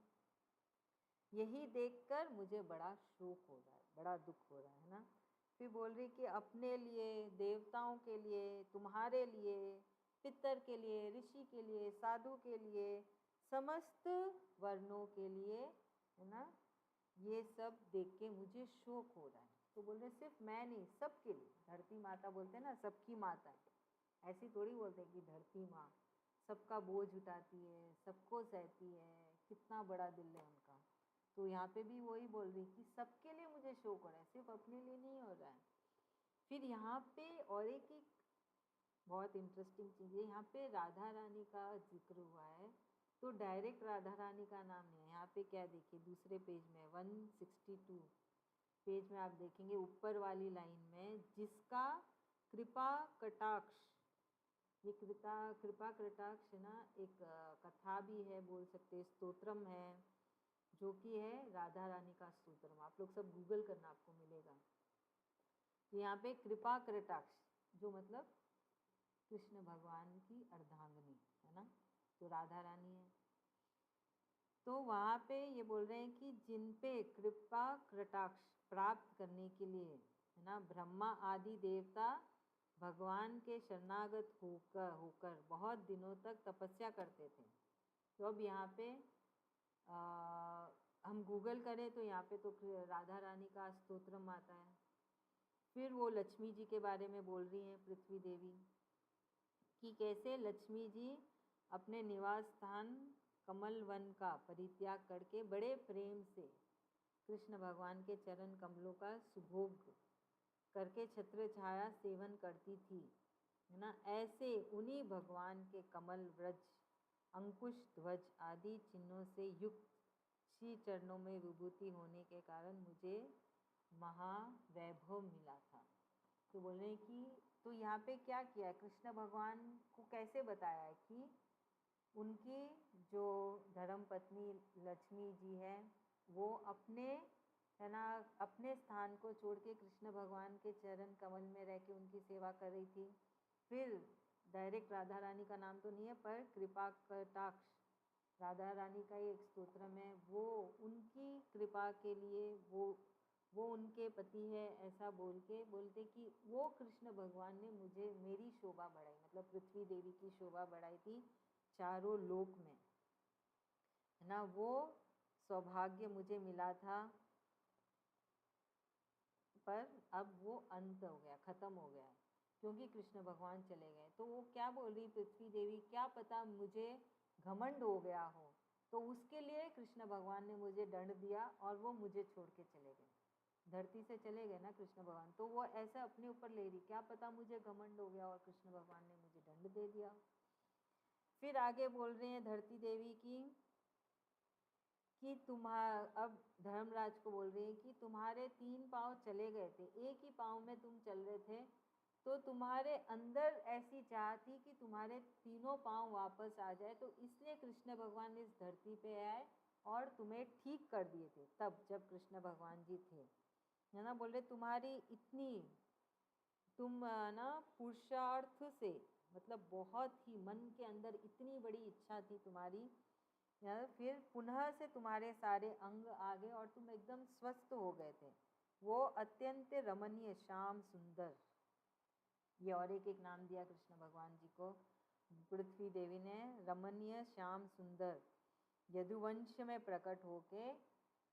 यही देखकर मुझे बड़ा शोक हो रहा है, बड़ा दुख हो रहा है ना। फिर बोल रही कि अपने लिए, देवताओं के लिए, तुम्हारे लिए, पितर के लिए, ऋषि के लिए, साधु के लिए, समस्त वर्णों के लिए, है ना, ये सब देख के मुझे शोक हो रहा है। तो बोल रहे सिर्फ मैं नहीं, सबके लिए। धरती माता बोलते हैं ना, सबकी माता है, ऐसी थोड़ी बोलते हैं कि धरती माँ सबका बोझ उठाती है, सबको सहती है, कितना बड़ा दिल है उनका। तो यहाँ पे भी वही बोल रही कि सबके लिए मुझे शोक हो रहा है, सिर्फ अपने लिए नहीं हो रहा है। फिर यहाँ पे और एक बहुत इंटरेस्टिंग चीज़ है, यहाँ पे राधा रानी का जिक्र हुआ है तो डायरेक्ट राधा रानी का नाम नहीं है। यहाँ पे क्या देखिए दूसरे पेज में 162 पेज में आप देखेंगे ऊपर वाली लाइन में, जिसका कृपा कटाक्ष, ये कृपा कटाक्ष ना एक कथा भी है, बोल सकते स्तोत्रम है, जो कि है राधा रानी का स्तोत्रम। आप लोग सब गूगल करना, आपको मिलेगा। तो यहाँ पे कृपा कटाक्ष जो मतलब कृष्ण भगवान की अर्धांगिनी है ना, जो राधा रानी है। तो वहाँ पे ये बोल रहे हैं कि जिन पे कृपा कटाक्ष प्राप्त करने के लिए है ना, ब्रह्मा आदि देवता भगवान के शरणागत होकर बहुत दिनों तक तपस्या करते थे। तो अब यहाँ पे हम गूगल करें तो यहाँ पे तो राधा रानी का स्तोत्रम आता है। फिर वो लक्ष्मी जी के बारे में बोल रही हैं, पृथ्वी देवी, कि कैसे लक्ष्मी जी अपने निवास स्थान कमल वन का परित्याग करके बड़े प्रेम से कृष्ण भगवान के चरण कमलों का सुभोग करके छत्र छाया सेवन करती थी, है ना। ऐसे उन्हीं भगवान के कमल व्रज, अंकुश ध्वज आदि चिन्हों से युक्त श्री चरणों में विभूति होने के कारण मुझे महावैभव मिला था। तो बोल रहे हैं कि तो यहाँ पे क्या किया, कृष्ण भगवान को कैसे बताया है कि उनकी जो धर्म पत्नी लक्ष्मी जी है वो अपने है ना अपने स्थान को छोड़ के कृष्ण भगवान के चरण कमल में रह के उनकी सेवा कर रही थी। फिर डायरेक्ट राधा रानी का नाम तो नहीं है, पर कृपा कटाक्ष राधा रानी का ही एक स्तोत्र में, वो उनकी कृपा के लिए वो उनके पति है ऐसा बोल के बोलते कि वो कृष्ण भगवान ने मुझे मेरी शोभा बढ़ाई, मतलब पृथ्वी देवी की शोभा बढ़ाई थी चारों लोक में, है ना। वो सौभाग्य मुझे मिला था, पर अब वो अंत हो गया, ख़त्म हो गया, क्योंकि कृष्ण भगवान चले गए। तो वो क्या बोल रही पृथ्वी देवी, क्या पता मुझे घमंड हो गया हो, तो उसके लिए कृष्ण भगवान ने मुझे दंड दिया और वो मुझे छोड़ के चले गए, धरती से चले गए ना कृष्ण भगवान। तो वो ऐसा अपने ऊपर ले रही, क्या पता मुझे घमंड हो गया और कृष्ण भगवान ने मुझे दंड दे दिया। फिर आगे बोल रहे हैं धरती देवी की कि अब धर्मराज को बोल रही है कि तुम्हारे 3 पाँव चले गए थे, एक ही पाँव में तुम चल रहे थे, तो तुम्हारे अंदर ऐसी चाह थी कि तुम्हारे तीनों पाँव वापस आ जाए, तो इसलिए कृष्ण भगवान इस धरती पे आए और तुम्हें ठीक कर दिए थे तब जब कृष्ण भगवान जी थे, है ना। बोल रहे तुम्हारी इतनी तुम ना पुरुषार्थ से, मतलब बहुत ही मन के अंदर इतनी बड़ी इच्छा थी तुम्हारी, फिर पुनः से तुम्हारे सारे अंग आ गए और तुम एकदम स्वस्थ हो गए थे। वो अत्यंत रमणीय श्याम सुंदर, ये और एक नाम दिया कृष्ण भगवान जी को पृथ्वी देवी ने, रमणीय श्याम सुंदर यदुवंश में प्रकट होके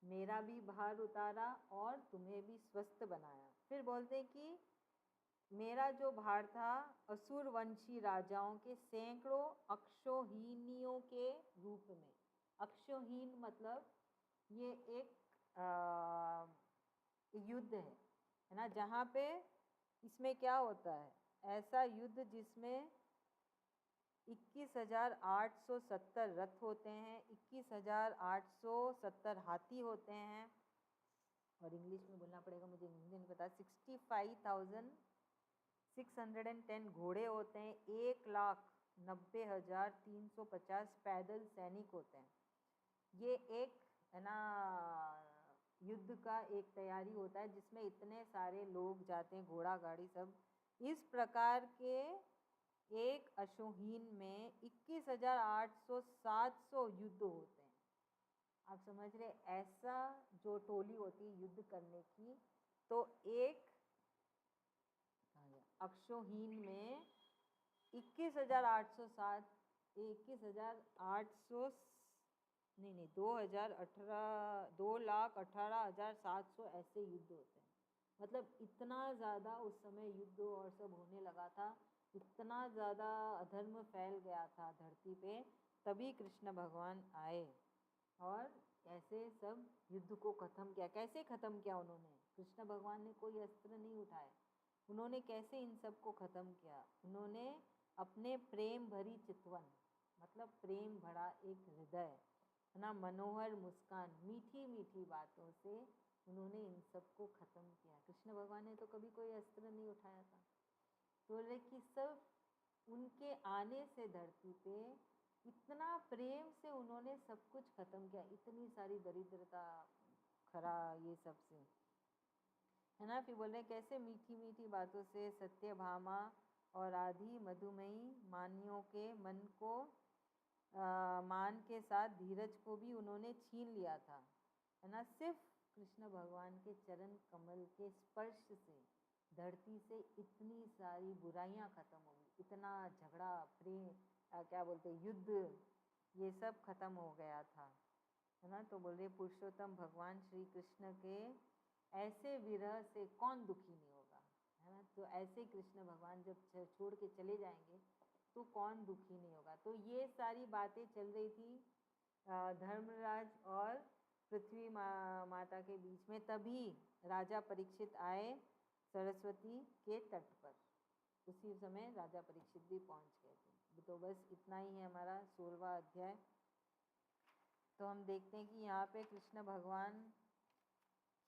मेरा भी भार उतारा और तुम्हें भी स्वस्थ बनाया। फिर बोलते कि मेरा जो भार था असुर वंशी राजाओं के सैकड़ों अक्षोहिणियों के रूप में, अक्षोहीन मतलब ये एक युद्ध है ना, जहाँ पे इसमें क्या होता है, ऐसा युद्ध जिसमें 21,870 रथ होते हैं, 21,870 हाथी होते हैं, और इंग्लिश में बोलना पड़ेगा मुझे, हिंदी नहीं पता, 65,610 घोड़े होते हैं, 1,90,350 पैदल सैनिक होते हैं। ये एक है ना युद्ध का एक तैयारी होता है जिसमें इतने सारे लोग जाते हैं, घोड़ा गाड़ी सब। इस प्रकार के एक अश्वहीन में 21,800 युद्ध होते हैं। आप समझ रहे, ऐसा जो टोली होती है युद्ध करने की, तो एक अक्षोहीन में 21,807 21,800 नहीं 2,18,700 ऐसे युद्ध होते हैं। मतलब इतना ज़्यादा उस समय युद्ध और सब होने लगा था, इतना ज़्यादा अधर्म फैल गया था धरती पे, तभी कृष्ण भगवान आए और ऐसे सब युद्ध को ख़त्म किया। कैसे ख़त्म किया उन्होंने, कृष्ण भगवान ने कोई अस्त्र नहीं उठाए, उन्होंने कैसे इन सब को ख़त्म किया, उन्होंने अपने प्रेम भरी चितवन, मतलब प्रेम भरा एक हृदय, है ना, मनोहर मुस्कान, मीठी मीठी बातों से उन्होंने इन सबको खत्म किया। कृष्ण भगवान ने तो कभी कोई अस्त्र नहीं उठाया था, तो कि सब उनके आने से धरती पे इतना प्रेम से उन्होंने सब कुछ खत्म किया, इतनी सारी दरिद्रता, खरा, ये सब से, है ना। फिर बोल रहे कैसे मीठी मीठी बातों से सत्यभामा और आदि मधुमेही मानियों के मन को मान के साथ धीरज को भी उन्होंने छीन लिया था, है ना। सिर्फ कृष्ण भगवान के चरण कमल के स्पर्श से धरती से इतनी सारी बुराइयां खत्म हो गई, इतना झगड़ा, प्रेम, क्या बोलते, युद्ध, ये सब खत्म हो गया था, है ना। तो बोल रहे पुरुषोत्तम भगवान श्री कृष्ण के ऐसे विरह से कौन दुखी नहीं होगा, है ना। तो ऐसे कृष्ण भगवान जब छोड़ के चले जाएंगे तो कौन दुखी नहीं होगा। तो ये सारी बातें चल रही थी धर्मराज और पृथ्वी माता के बीच में। तभी राजा परीक्षित आए सरस्वती के तट पर, उसी समय राजा परीक्षित भी पहुंच गए थे। तो बस इतना ही है हमारा 16वां अध्याय। तो हम देखते हैं कि यहाँ पे कृष्ण भगवान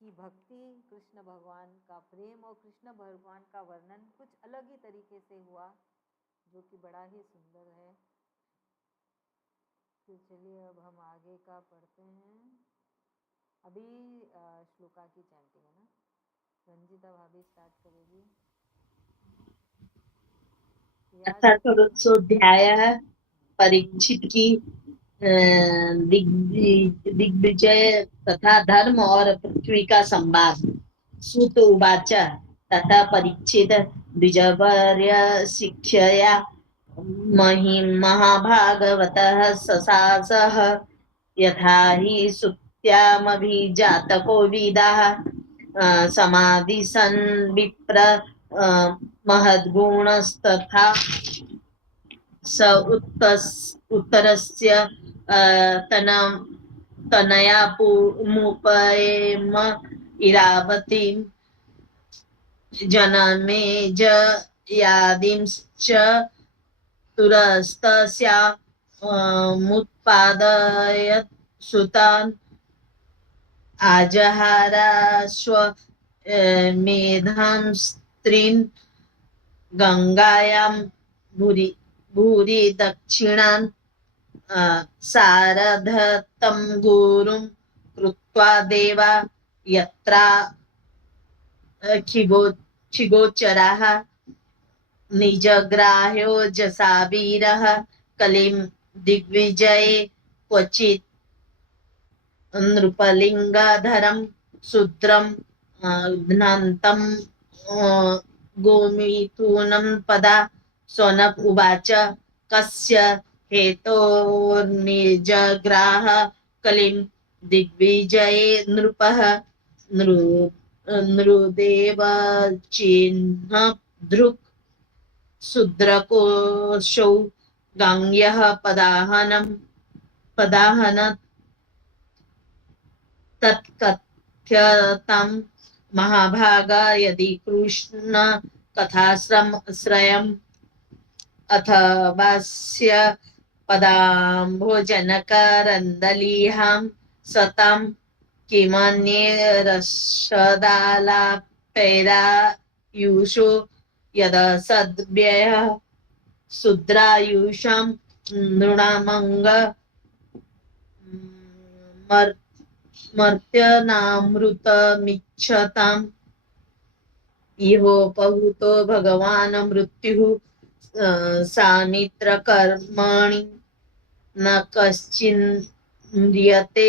की भक्ति, कृष्ण भगवान का प्रेम और कृष्ण भगवान का वर्णन कुछ अलग ही तरीके से हुआ, जो कि बड़ा ही सुंदर है। तो चलिए अब हम आगे का पढ़ते हैं। अभी श्लोका की चैंटिंग है ना, रंजिता भाभी स्टार्ट करेगी। षोडशोऽध्यायः परीक्षित की दिग्विजय तथा धर्म और पृथ्वी का संवाद। सूत उवाच तथा परीक्षित द्विजवर्य शिक्षया महाभागवतः ससासः यथा हि सुत्यामभिजातको विदाः समाधिसन् विप्र महद्गुणस्तथा स उत्तरस्य तनया मुपयेम इरावतीं जनमे जयादिंश्च तुरस्तस्या मुत्पादयत् सुतान् आजहाराश्व मेधां स्त्रीन् गंगायां भूरि दक्षिणान् सारधतं गुरुं कृत्वा देवा यत्रा खिगोचराः निजग्राह्यो जसावीरः कलिं दिग्विजये क्वचित् नृपलिङ्गधरं शूद्रं घ्नान्तं गोमिथुनं पदा। सौनक उवाच कस्य हेतोर्निजग्राह कलिं दिग्विजये नृपः नृदेव चिह्न धृक् शूद्रकोशौ गाङ्ग्यः पदाहनत् तत्कथ्यतं महाभागा यदि कृष्ण कथाश्रयम् अथवास्य पदाम्भोजनकरन्दलीहां सतां किमन्येरसदालापैरायुषो यदसद्व्ययः शूद्रायुषां नृणामङ्ग मर्त्यनामृतमिच्छताम् इहोपहूतो भगवान् मृत्युः सानित्रकर्मणि न कश्चिन्म्रियते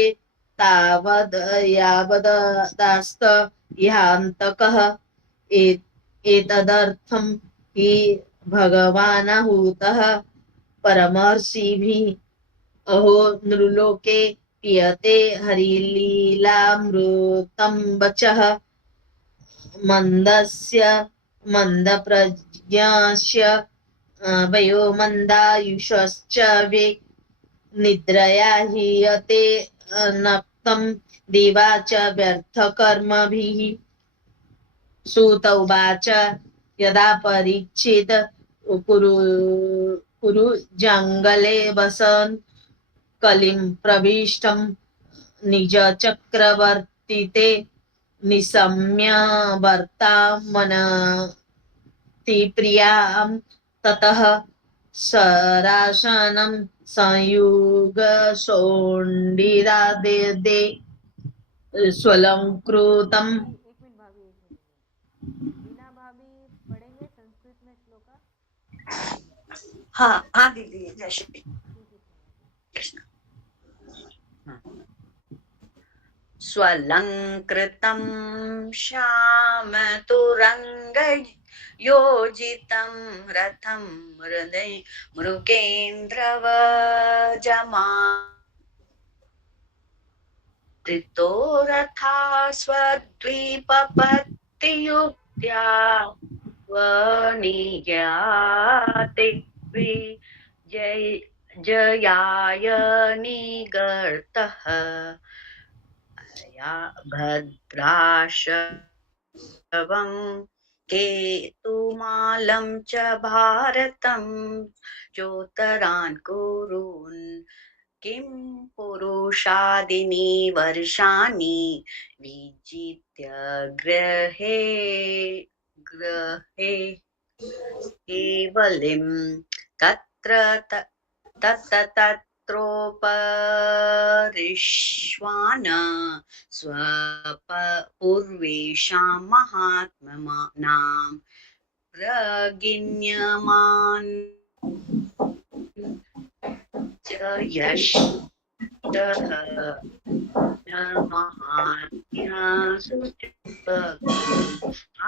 तावद् यावदास्त इहान्तकः एतदर्थं हि भगवानाहूतः परमर्षिभिः अहो नृलोके पीयते हरिलीलामृतं वचः मन्दस्य मन्दप्रज्ञस्य वयो मन्दायुषश्च वे निद्रया हीयते नक्तं दिवा च व्यर्थकर्मभिः। सूत उवाच यदा परीक्षित कुरु जङ्गले वसन् कलिं प्रविष्टं निज चक्रवर्तिते निशम्य वर्तामनति प्रियां ततः सरासनं संयुग सोण्डिरादे स्वलंकृतम्। एक मिनट भाभी, एक मिनट। रीना भाभी पढ़ेंगे संस्कृत में श्लोका? हाँ हाँ दीदी, जय श्री कृष्ण। स्वलंकृतं श्यामतुरंग योजितं रथं हृदय मृगेन्द्रवजमानतो रथा स्वद्वीपपत्तियुक्त्या वणिज्याते जयाय निगर्तः भद्राशवं केतुमालं च भारतं चोत्तरान् कुरून् किं पुरुषादिनि वर्षाणि विजित्य गृहे केवलिं तत्र तत्तत्रोपरिष्वान् स्वपूर्वेषां महात्मनां प्रगिन्यमान् च यशः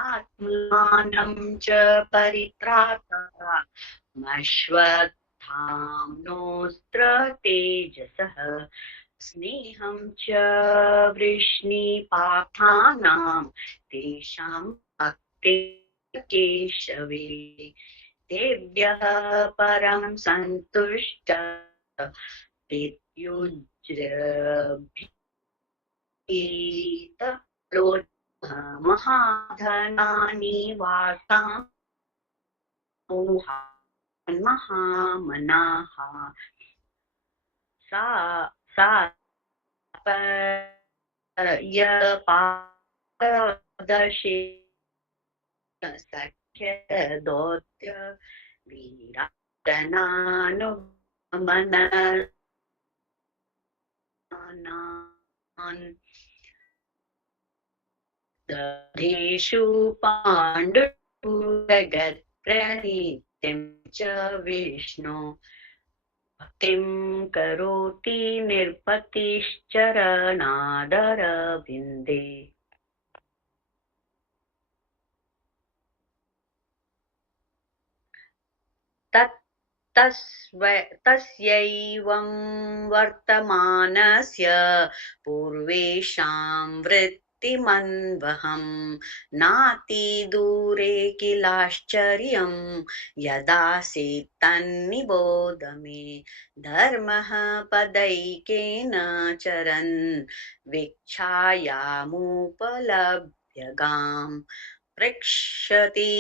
आत्मानं च परित्राता मश्वत्थाम्नोऽस्त्र तेजसः स्नेहं च वृष्णिपाठानां तेषां भक्ते केशवे तेभ्यः परं सन्तुष्ट विद्युज्रभीत महाधनानि वार्तां महामनाः सा पारदर्शि सख्य दोत्य वीराटनानुगमनान् दधेषु पाण्डुरगत्प्रणीतिं च विष्णु भक्तिं करोति निरपतिश्चरणादरविन्दे तस्यैवं वर्तमानस्य पूर्वेषां वृत्तिमन्वहं नातिदूरे किलाश्चर्यं यदासीत् तन्निबोध मे धर्मः पदैकेन चरन् वीक्षायामुपलभ्यगाम् पृक्षति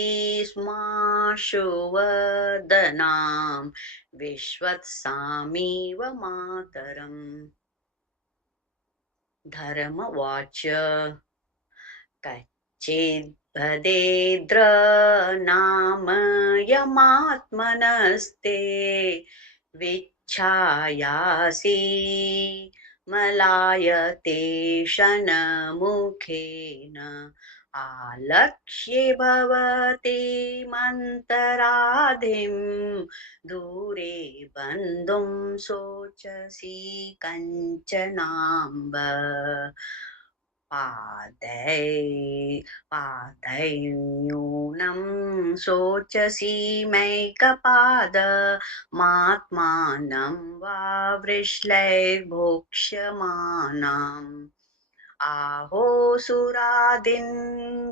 स्माशु वदनां विश्वत्सामीव मातरम्। धर्मवाच कच्चिद्भदेद्र नाम यमात्मनस्ते विच्छायासि मलायते शनमुखेन आलक्ष्ये भवति मन्तराधिं दूरे बन्धुं शोचसि कञ्चनाम्ब पादैन्यूनं शोचसि मैकपाद मात्मानं वा वृश्लैर्भोक्ष्यमाणाम् आहोसुरादीन्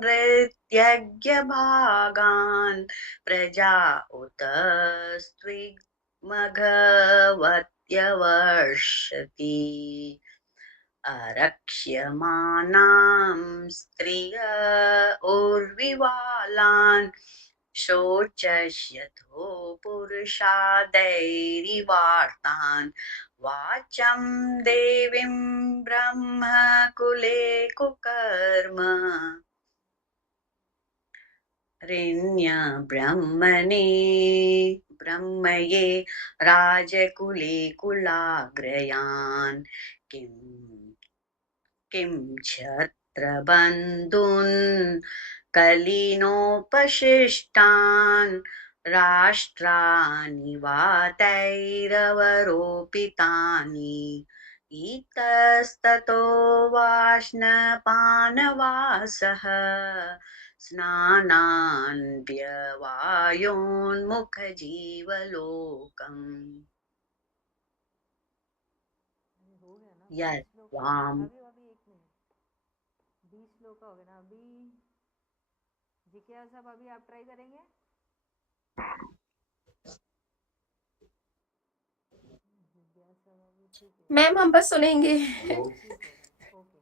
नृत्यज्ञभागान् प्रजा उत स्त्विग्मघवत्यवर्षति अरक्ष्यमाणां स्त्रिय उर्विवालान् शोचस्यथो पुरुषादैरिवार्तान् वाचं देवीं ब्रह्मकुले कुकर्म ऋण्य ब्रह्मये राजकुले कुलाग्रयान् किं क्षत्रबन्धून् कलिनोपशिष्टान् राष्ट्राणि वातैरवरोपितानि इतस्ततो वाष्णपानवासः स्नानान् व्यवायोन्मुखजीवलोकम् हो गया ना? यत् 20 श्लोक त्वां अभी 1 मिनट, 20 श्लोक का हो गया ना अभी। जिज्ञासा सब अभी आप ट्राई करेंगे? जिज्ञासा अभी ठीक है, मैम हम बस सुनेंगे। ठीक होगा, ओके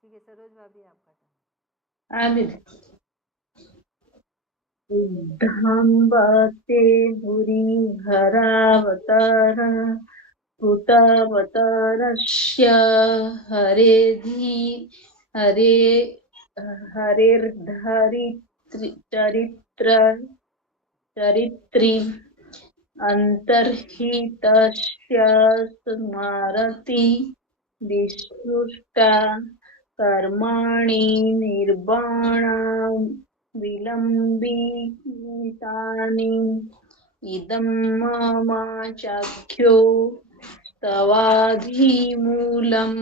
ठीक है। सरोज भाभी आपका टर्न। आगे उद्धम्बते भूरि भरावतार कृतावतारस्य हरे चरित्री अन्तर्हितस्य स्मरति विसृष्टा कर्माणि निर्वाणा विलम्बितानि इदं मम चाख्यो तवाधिमूलं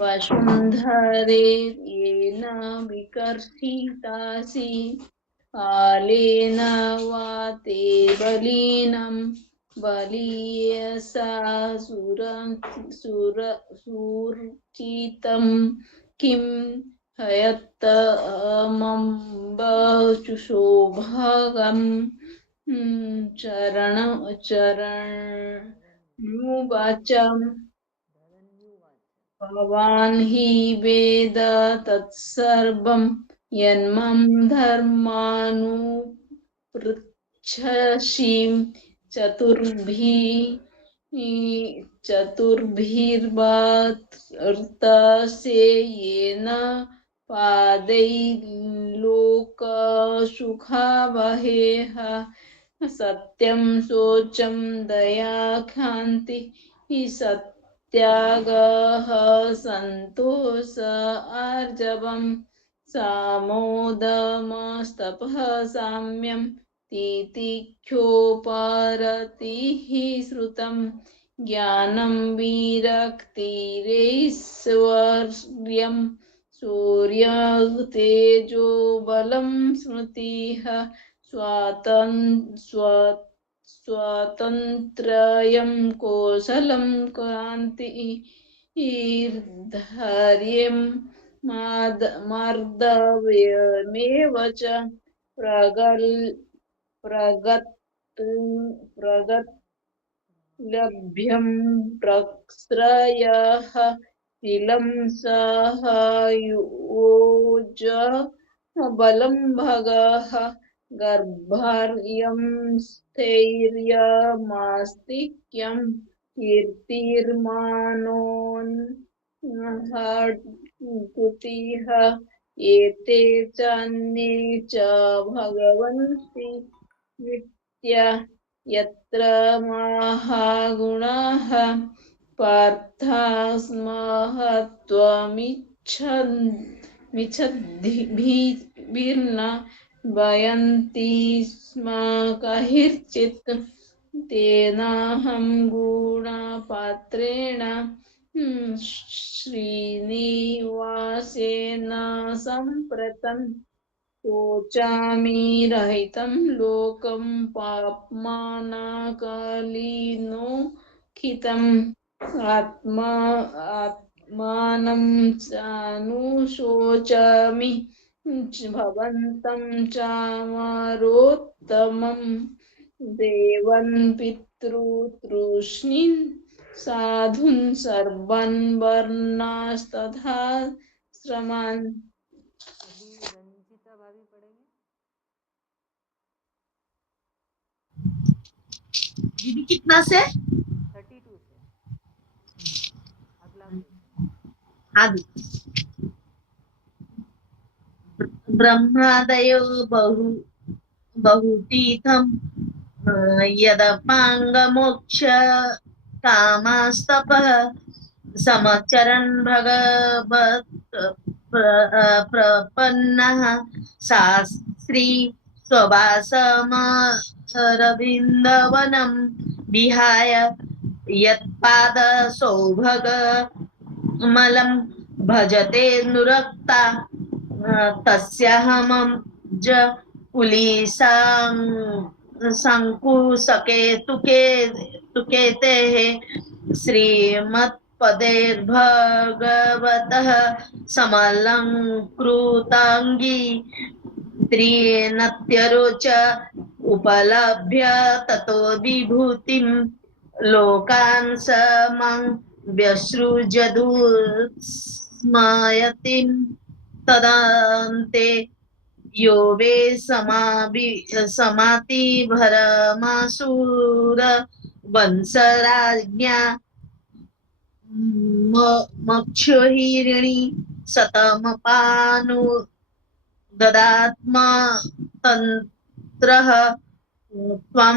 वसुन्धरे येन विकर्षितासि कालेन वा ते बलीनं बलीयसा सुरचितं किं हयत्तमम्बशोभगं चरणुवाचं भवान् हि वेद तत्सर्वं यन्मं धर्मानुपृच्छसि चतुर्भिर्वार्तसे येन पादैर्लोकसुखावहेह सत्यं शोचं दया क्षान्ति त्यागः सन्तोष आर्जवं सामोदमस्तपः साम्यं तितिक्षोपरतिः श्रुतं ज्ञानं विरक्तिरैश्वर्यं सूर्यतेजो बलं स्मृतिः स्वातन्त्र्यं कौशलं क्रान्तिर्धैर्यं मार्दव्यमेव च प्रगल्भ्यं प्रश्रयः शीलं सहायोज बलं भगः गर्भार्यं स्थैर्यमास्तिक्यं कीर्तिर्मानोन्हृतिः एते चान्ये च भगवन्ति नित्या यत्र महागुणाः पार्थास्महत्वमिच्छद्भिर्न वयन्ति स्म कहिर्चित् तेनाहं गुणपात्रेण श्रीनिवासेन सम्प्रतं शोचामि रहितं लोकं पाप्मानाकलिनोखितम् आत्मानं चानुशोचामि भवन्तं चामरोत्तमं देवन् पितृतृष्णीन् साधून् सर्वान् वर्णास्तथा श्रमान्। अभी रंजिता भाभी पढ़ेंगे। दीदी कितना से? 32 से अगला पेज। हाँ दीदी। ब्रह्मादयो बहुतीर्थम यदपांगमोक्ष कामस्तपः समचरन् भगवत प्रपन्नः शास्त्री स्ववासमरविन्दवनं विहाय यत्पाद सौभगमलं भजते नुरक्ता तस्याहमं ज पुलिसां शङ्कुसके तुकेतेः श्रीमत्पदेर्भगवतः समलङ्कृताङ्गी त्रिनत्यरोच उपलभ्य ततो विभूतिं लोकान् समं व्यसृजदुस्मयतिं तदन्ते यो वे समाति भरमासुर वंशराज्ञा मक्षोहिरिणी शतमपानु ददात्मा तन्त्रः त्वं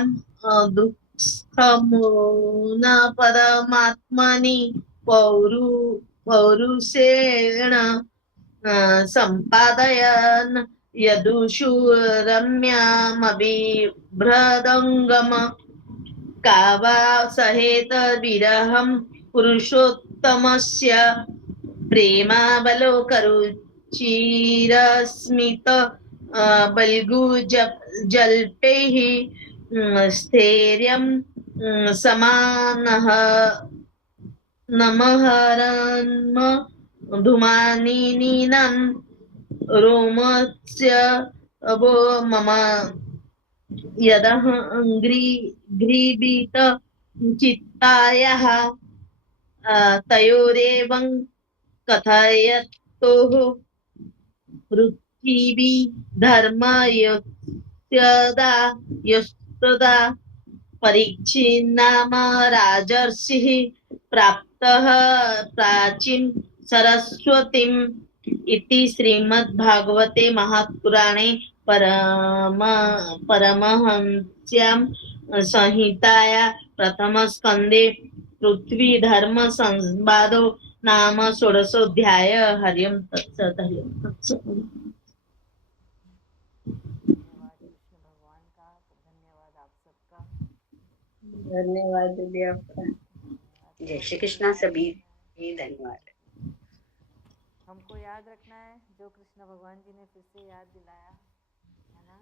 दुःखमुनपदमात्मनि पौरुषेण सम्पादयन् यदुषु रम्यामभिभ्रदङ्गम कावा सहेत विरहं पुरुषोत्तमस्य प्रेमावलोकरुचिरस्मित बल्गुजल्पैः स्थैर्यं समानः नमहरन्म धूमानिनीनं रोमस्य वो मम यदहङ्घ्रीभीत चित्तायाः तयोरेवं कथयतोः पृथिवी धर्मयस्तदा परीक्षिन्नाम राजर्षिः प्राप्तः प्राचीन सरस्वतीम् इति श्रीमद्भागवते महापुराणे परमहंस्यां संहिताया प्रथमस्कन्धे पृथ्वी धर्म संवादो नाम षोडशोऽध्याय। हरिओम तत्सत्। हरिओम तत्सत्। धन्यवाद कृष्ण भगवान का, धन्यवाद आप सबका। धन्यवाद दीदी आपका। जय श्री कृष्णा सभी, धन्यवाद। हमको याद रखना है जो कृष्ण भगवान जी ने फिर से याद दिलाया है ना,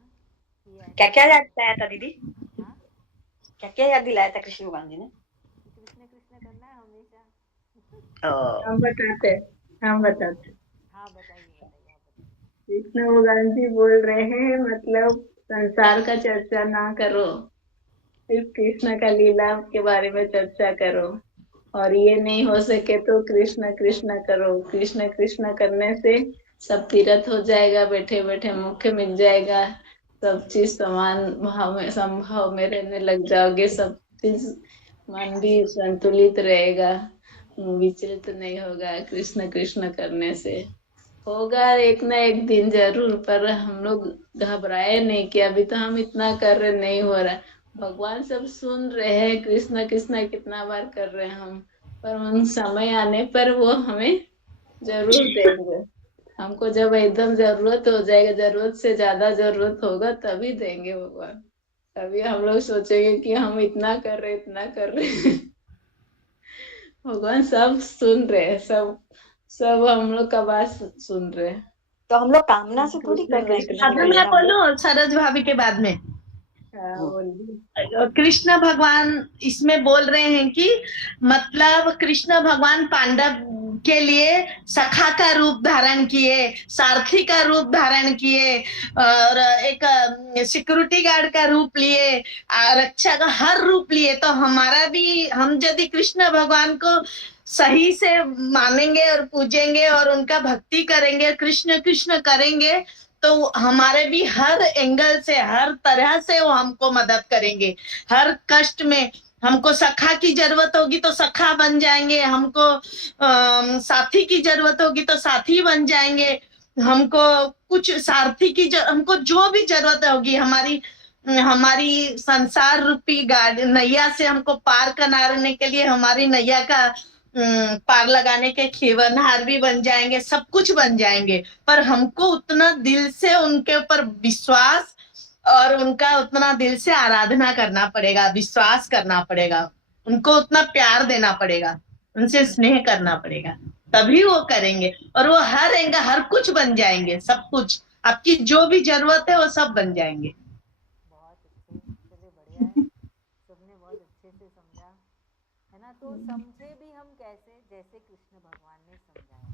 क्या क्या याद दिलाया था दीदी? हाँ, क्या क्या याद दिलाया था कृष्ण भगवान जी ने? कृष्ण कृष्ण करना है हमेशा। हम बताते। हाँ बताइए बताइए। कृष्ण भगवान जी बोल रहे हैं मतलब संसार का चर्चा ना करो, सिर्फ कृष्ण का लीला के बारे में चर्चा करो, और ये नहीं हो सके तो कृष्ण कृष्ण करो। कृष्ण कृष्ण करने से सब तीर्थ हो जाएगा, बैठे बैठे मुख्य मिल जाएगा, सब चीज समान भाव में संभाव में रहने लग जाओगे, सब चीज मन भी संतुलित रहेगा, विचलित नहीं होगा। कृष्ण कृष्ण करने से होगा एक ना एक दिन जरूर, पर हम लोग घबराए नहीं कि अभी तो हम इतना कर रहे नहीं हो रहा। भगवान सब सुन रहे हैं, कृष्ण कृष्ण कितना बार कर रहे हैं हम, पर उन समय आने पर वो हमें जरूर देंगे। हमको जब एकदम जरूरत हो जाएगा, जरूरत से ज्यादा जरूरत होगा, तभी देंगे भगवान। तभी हम लोग सोचेंगे कि हम इतना कर रहे इतना कर रहे। भगवान सब सुन रहे हैं, सब हम लोग का बात सुन रहे हैं। तो हम लोग कामना से थोड़ी कर रहे हैं कृष्ण अभी का मैं लीला। बोलूं सरज भाभी के बाद में। कृष्ण भगवान इसमें बोल रहे हैं कि मतलब कृष्ण भगवान पांडव के लिए सखा का रूप धारण किए, सारथी का रूप धारण किए, और एक सिक्योरिटी गार्ड का रूप लिए, रक्षा का हर रूप लिए। तो हमारा भी, हम यदि कृष्ण भगवान को सही से मानेंगे और पूजेंगे और उनका भक्ति करेंगे, कृष्ण कृष्ण करेंगे, तो हमारे भी हर एंगल से, हर तरह से वो हमको मदद करेंगे। हर कष्ट में हमको सखा की जरूरत होगी तो सखा बन जाएंगे, हमको साथी की जरूरत होगी तो साथी बन जाएंगे, हमको कुछ सारथी की हमको जो भी जरूरत होगी, हमारी हमारी संसार रूपी गाड़ी नैया से हमको पार कराने के लिए हमारी नैया का पार लगाने के खेवनहार भी बन जाएंगे, सब कुछ बन जाएंगे। पर हमको उतना दिल से उनके ऊपर विश्वास और उनका उतना दिल से आराधना करना पड़ेगा, विश्वास करना पड़ेगा, उनको उतना प्यार देना पड़ेगा, उनसे स्नेह करना पड़ेगा, तभी वो करेंगे। और वो हर एंगल, हर कुछ बन जाएंगे, सब कुछ आपकी जो भी जरूरत है वो सब बन जाएंगे। बहुत अच्छे, चलिए बढ़िया है, सबने बहुत अच्छे से समझा है ना। तो समझे भी हम कैसे, जैसे कृष्ण भगवान ने समझाया।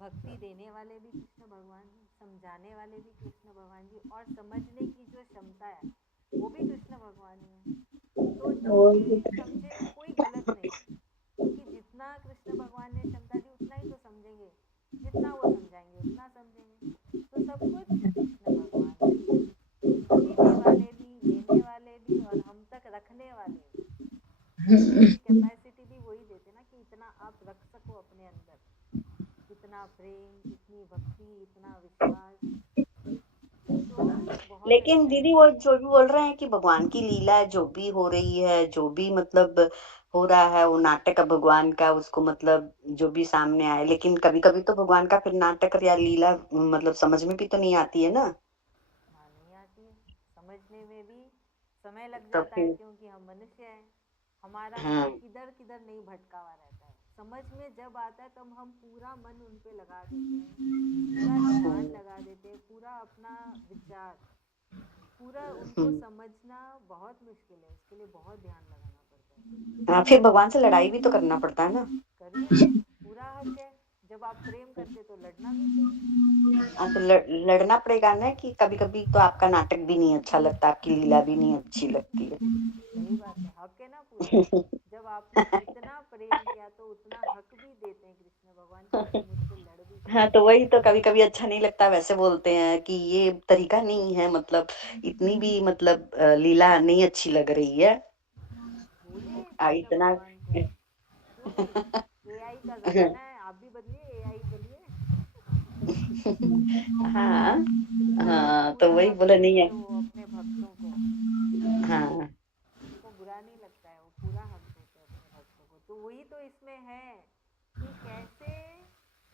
भक्ति देने वाले भी कृष्ण भगवान जी, समझाने वाले भी कृष्ण भगवान जी, और समझने की जो क्षमता है वो भी कृष्ण भगवान ही है। तो जो भी समझे कोई गलत नहीं, क्योंकि जितना कृष्ण भगवान ने क्षमता दी उतना ही तो समझेंगे, जितना वो समझाएंगे उतना समझेंगे। तो सब कुछ कृष्ण भगवान है, देने वाले भी, लेने वाले भी, और हम तक रखने वाले भी। रखने की कैपेसिटी भी वही देते ना, कि इतना आप रख सको अपने अंदर, इतना प्रेम, इतनी भक्ति, इतना विश्वास। तो बहुत लेकिन अच्छा है। दीदी वो जो भी बोल रहे हैं कि भगवान की लीला जो भी हो रही है, जो भी मतलब हो रहा है, वो नाटक है भगवान का, उसको मतलब जो भी सामने आए, लेकिन कभी कभी तो भगवान का फिर नाटक या लीला मतलब समझ में भी तो नहीं आती है ना। हाँ, नहीं आती है, समझने में भी समय लग तो जाता है, फिर क्योंकि हम मनुष्य हैं, हमारा मन हाँ किधर किधर नहीं भटका हुआ रहता है। समझ में जब आता है तब हम पूरा मन उन पे लगा देते हैं, पूरा ध्यान लगा देते हैं, पूरा अपना विचार, पूरा उनको समझना बहुत मुश्किल है, उसके लिए बहुत ध्यान लगाना पड़ता है। हाँ, फिर भगवान से लड़ाई भी तो करना पड़ता है ना। करिए, पूरा हक है, जब आप प्रेम करते तो लड़ना भी चाहिए। हाँ, तो लड़ना पड़ेगा ना, कि कभी कभी तो आपका नाटक भी नहीं अच्छा लगता, आपकी लीला भी नहीं अच्छी लगती है। सही बात है, हक है ना पूरा। जब आपने इतना प्रेम किया तो उतना हक भी देते हैं कृष्ण भगवान की, तुम मुझसे लड़ भी हाँ, सकते तो हो। वही तो, कभी कभी अच्छा नहीं लगता, वैसे बोलते हैं कि ये तरीका नहीं है, मतलब इतनी भी मतलब लीला नहीं अच्छी लग रही है। बोलिए कृष्ण इतना भगवान को, क्यों नहीं, एआई का जमाना है, आप भी बदलिए, एआई बनिए। हाँ हाँ, तो पूरा वही हक बोला नहीं देते है। हैं वो अपने भक्तों को, हाँ उनको बुरा नहीं लगता है, वो पूरा हक देते हैं अपने भक्तों को। तो वही तो इसमें है कि कैसे,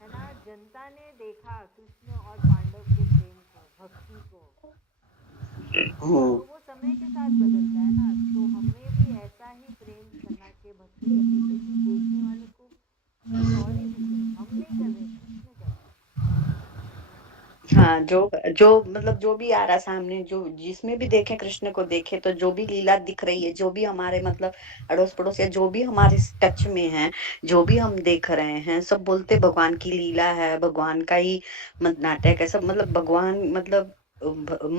है ना, जनता ने देखा कृष्ण और पांडव के प्रेम को, भक्ति को। हम्म, तो वो समय के साथ बदलता है ना, तो हमें भी ऐसा ही प्रेम करना चाहिए, भक्ति करनी चाहिए, कि देखने वाले को कुछ और ही दिखे, हम नहीं कर रहे, कृष्ण कर रहे हैं। हाँ, जो जो मतलब जो भी आ रहा सामने, जो जिसमें भी देखे कृष्ण को देखे, तो जो भी लीला दिख रही है, जो भी हमारे मतलब अड़ोस पड़ोस या जो भी हमारे टच में है, जो भी हम देख रहे हैं, सब बोलते भगवान की लीला है, भगवान का ही नाटक है सब, मतलब भगवान मतलब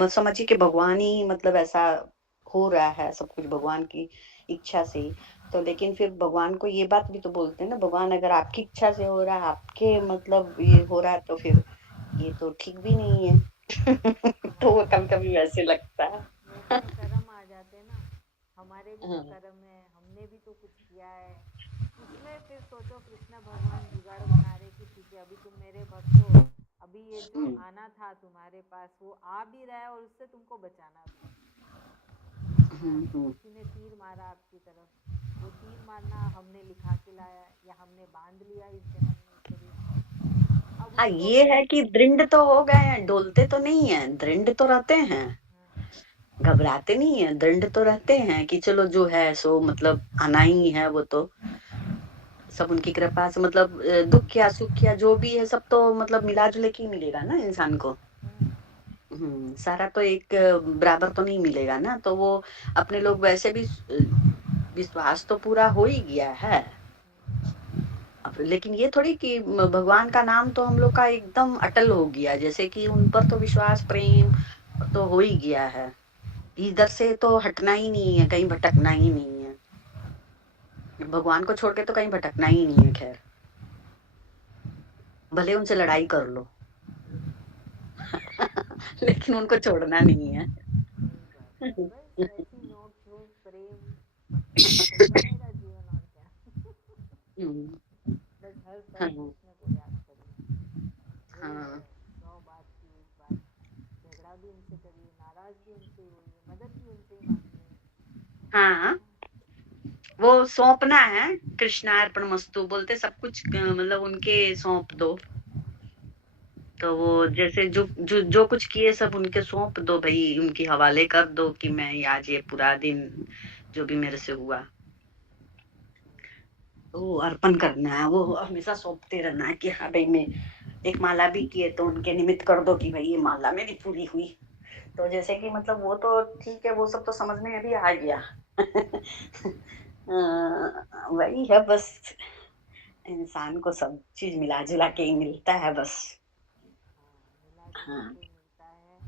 समझिए कि भगवान ही मतलब ऐसा हो रहा है, सब कुछ भगवान की इच्छा से ही। तो लेकिन फिर भगवान को ये बात भी तो बोलते हैं ना, भगवान अगर आपकी इच्छा से हो रहा है, आपके मतलब ये हो रहा है, तो फिर ये तो ठीक भी नहीं है। तो वो हमारे कभी कभी वैसे लगता है। वैसे कर्म आ जाते हैं ना, हमारे भी तो हाँ, कर्म है, हमने भी तो कुछ किया है। उसमें फिर सोचो कृष्ण भगवान जुगाड़ बना रहे कि ठीक है, अभी तुम मेरे भक्त हो, अभी ये जो हम्म, आना था तुम्हारे पास वो आ भी रहा है, और उससे तुमको बचाना भी है ना। हम्म। किसी ने तीर मारा आपकी तरफ, वो तीर मारना हमने लिखा के लाया, या हमने बांध लिया इस जन्म में इस शरीर में, अब हाँ, उसको ये फिर। है कि दृढ़ तो हो गए हैं, डोलते तो नहीं है, दृढ़ तो रहते हैं, हाँ, घबराते नहीं है, दृढ़ तो रहते हैं कि चलो जो है सो मतलब आना ही है, वो तो सब उनकी कृपा से, मतलब दुख या सुख या जो भी है सब तो मतलब मिला जुले के ही मिलेगा ना इंसान को। हम्म, सारा तो एक बराबर तो नहीं मिलेगा ना, तो वो अपने लोग वैसे भी विश्वास तो पूरा हो ही गया है। अब लेकिन ये थोड़ी कि भगवान का नाम तो हम लोग का एकदम अटल हो गया, जैसे कि उन पर तो विश्वास प्रेम तो हो ही गया है, इधर से तो हटना ही नहीं है, कहीं भटकना ही नहीं है, भगवान को छोड़ के तो कहीं भटकना ही नहीं है। खैर, भले उनसे लड़ाई कर लो। लेकिन उनको छोड़ना नहीं है। सही बात है। बस ऐसी नोक झोंक प्रेम चलता रहेगा जीवन, और क्या। हम्म, बस हर पल हाँ कृष्ण को याद करिए, वही है। हाँ 100 बात की एक बात, झगड़ा भी उनसे करिए, नाराज भी उनसे ही होइए, मदद भी उनसे ही मांगिए, है हाँ, ना। वो सौंपना है। कृष्णार्पण मस्तु बोलते, सब कुछ मतलब उनके सौंप दो। तो वो जैसे जो कुछ किए सब उनके सौंप दो भाई, उनके हवाले कर दो कि मैं आज ये पूरा दिन जो भी मेरे से हुआ वो अर्पण करना है, वो हमेशा सौंपते रहना है कि हाँ भाई मैं एक माला भी किए तो उनके निमित्त कर दो कि भाई ये माला मेरी पूरी हुई। तो जैसे कि मतलब वो तो ठीक है, वो सब तो समझ में अभी आ गया। वही है बस, इंसान को सब चीज मिला जुला के ही मिलता है बस। मिला जुला हाँ के मिलता है। और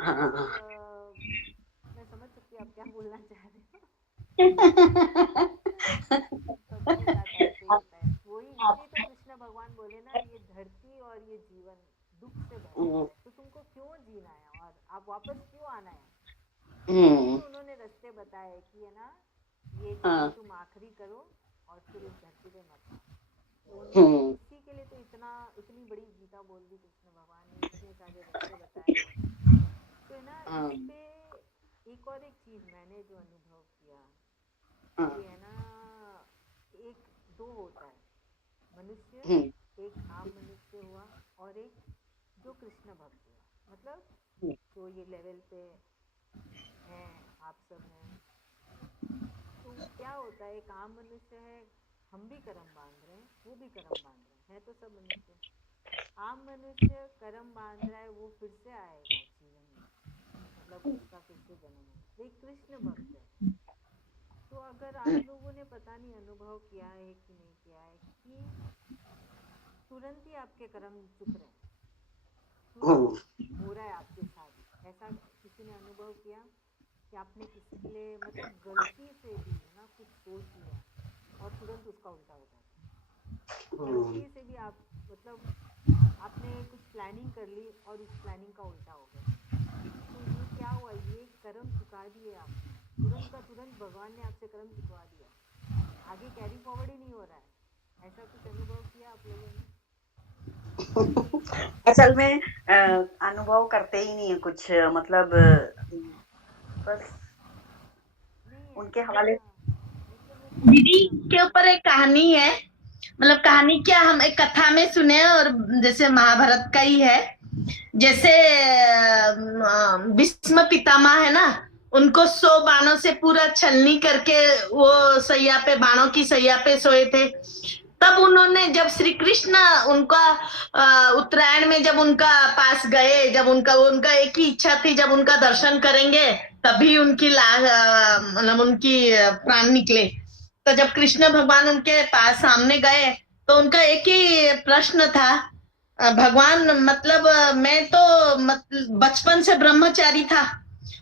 हाँ। मैं समझ सकती हूँ आप क्या बोलना चाह रहे हो। सबके साथ ऐसे ही होता है, वही इसलिए तो कृष्ण भगवान बोले ना, ये धरती और ये जीवन दुख से भरा हुआ है, तो तुमको क्यों जीना है और आप वापस क्यों आना है। इसलिए तो उन्होंने रास्ते बताए कि है ना, ये जीवन तुम आखिरी करो और फिर इस धरती पे मत आओ। तो उन्होंने इसी के लिए तो इतनी बड़ी गीता बोल दी कृष्ण भगवान ने, इतने सारे रास्ते बताए। तो है ना, इस पे एक और एक चीज मैंने जो अनुभव किया कि है ना, एक दो होता है मनुष्य, एक आम मनुष्य हुआ और एक जो कृष्ण भक्त हुआ, मतलब जो ये लेवल पे हैं आप सब हैं। तो क्या होता है, एक आम मनुष्य है, हम भी कर्म बांध रहे हैं, वो भी कर्म बांध रहे हैं, तो सब मनुष्य। आम मनुष्य कर्म बांध रहा है, वो फिर से आएगा जीवन में, मतलब उसका फिर से जन्म होगा। एक कृष्ण भक्त है। तो अगर आप लोगों ने पता नहीं अनुभव किया है कि नहीं किया है कि तुरंत ही आपके कर्म चुक रहे हैं, तुरंत हो रहा है आपके साथ। ऐसा किसी ने अनुभव किया कि आपने किसी के लिए मतलब गलती से भी है ना कुछ सोच लिया और तुरंत उसका उल्टा हो जाता है। गलती से भी आप मतलब आपने कुछ प्लानिंग कर ली और उस प्लानिंग का उल्टा हो गया, तो ये क्या हुआ, ये कर्म चुका दिए आपने, तुरंत का तुरंत भगवान ने आपसे कर्म चुकवा दिया, आगे कैरी फॉरवर्ड ही नहीं हो रहा है। ऐसा कुछ अनुभव किया आप लोगों ने। असल में अनुभव करते ही नहीं है कुछ, मतलब बस नहीं उनके ऐसा, हवाले। मतलब मैं समझ दीदी रही हूँ के ऊपर एक कहानी है, मतलब कहानी क्या, हम एक कथा में सुने और जैसे महाभारत का ही है। जैसे भीष्म पितामह है ना, उनको 100 बाणों से पूरा छलनी करके वो सैया पे, बाणों की सैया पे सोए थे। तब उन्होंने, जब श्री कृष्ण उनका उत्तरायण में जब उनका पास गए, जब उनका एक ही इच्छा थी, जब उनका दर्शन करेंगे तभी उनकी मतलब उनकी प्राण निकले। तो जब कृष्ण भगवान उनके पास सामने गए तो उनका एक ही प्रश्न था, भगवान मतलब मैं तो बचपन से ब्रह्मचारी था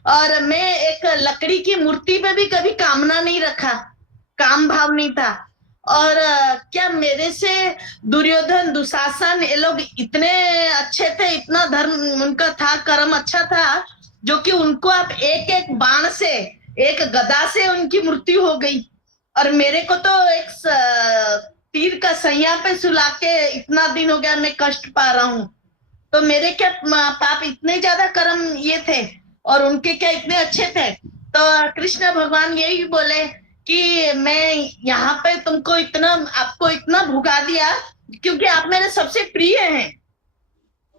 और मैं एक लकड़ी की मूर्ति पे भी कभी कामना नहीं रखा, काम भाव नहीं था। और क्या मेरे से दुर्योधन, दुशासन, ये लोग इतने अच्छे थे, इतना धर्म उनका था, कर्म अच्छा था, जो कि उनको आप एक एक बाण से, एक गदा से उनकी मृत्यु हो गई, और मेरे को तो एक तीर का सैया पे सुला के इतना दिन हो गया मैं कष्ट पा रहा हूँ। तो मेरे क्या पाप इतने ज्यादा कर्म ये थे और उनके क्या इतने अच्छे थे। तो कृष्ण भगवान यही बोले कि मैं यहाँ पे तुमको इतना, आपको इतना भुगा दिया क्योंकि आप मेरे सबसे प्रिय हैं,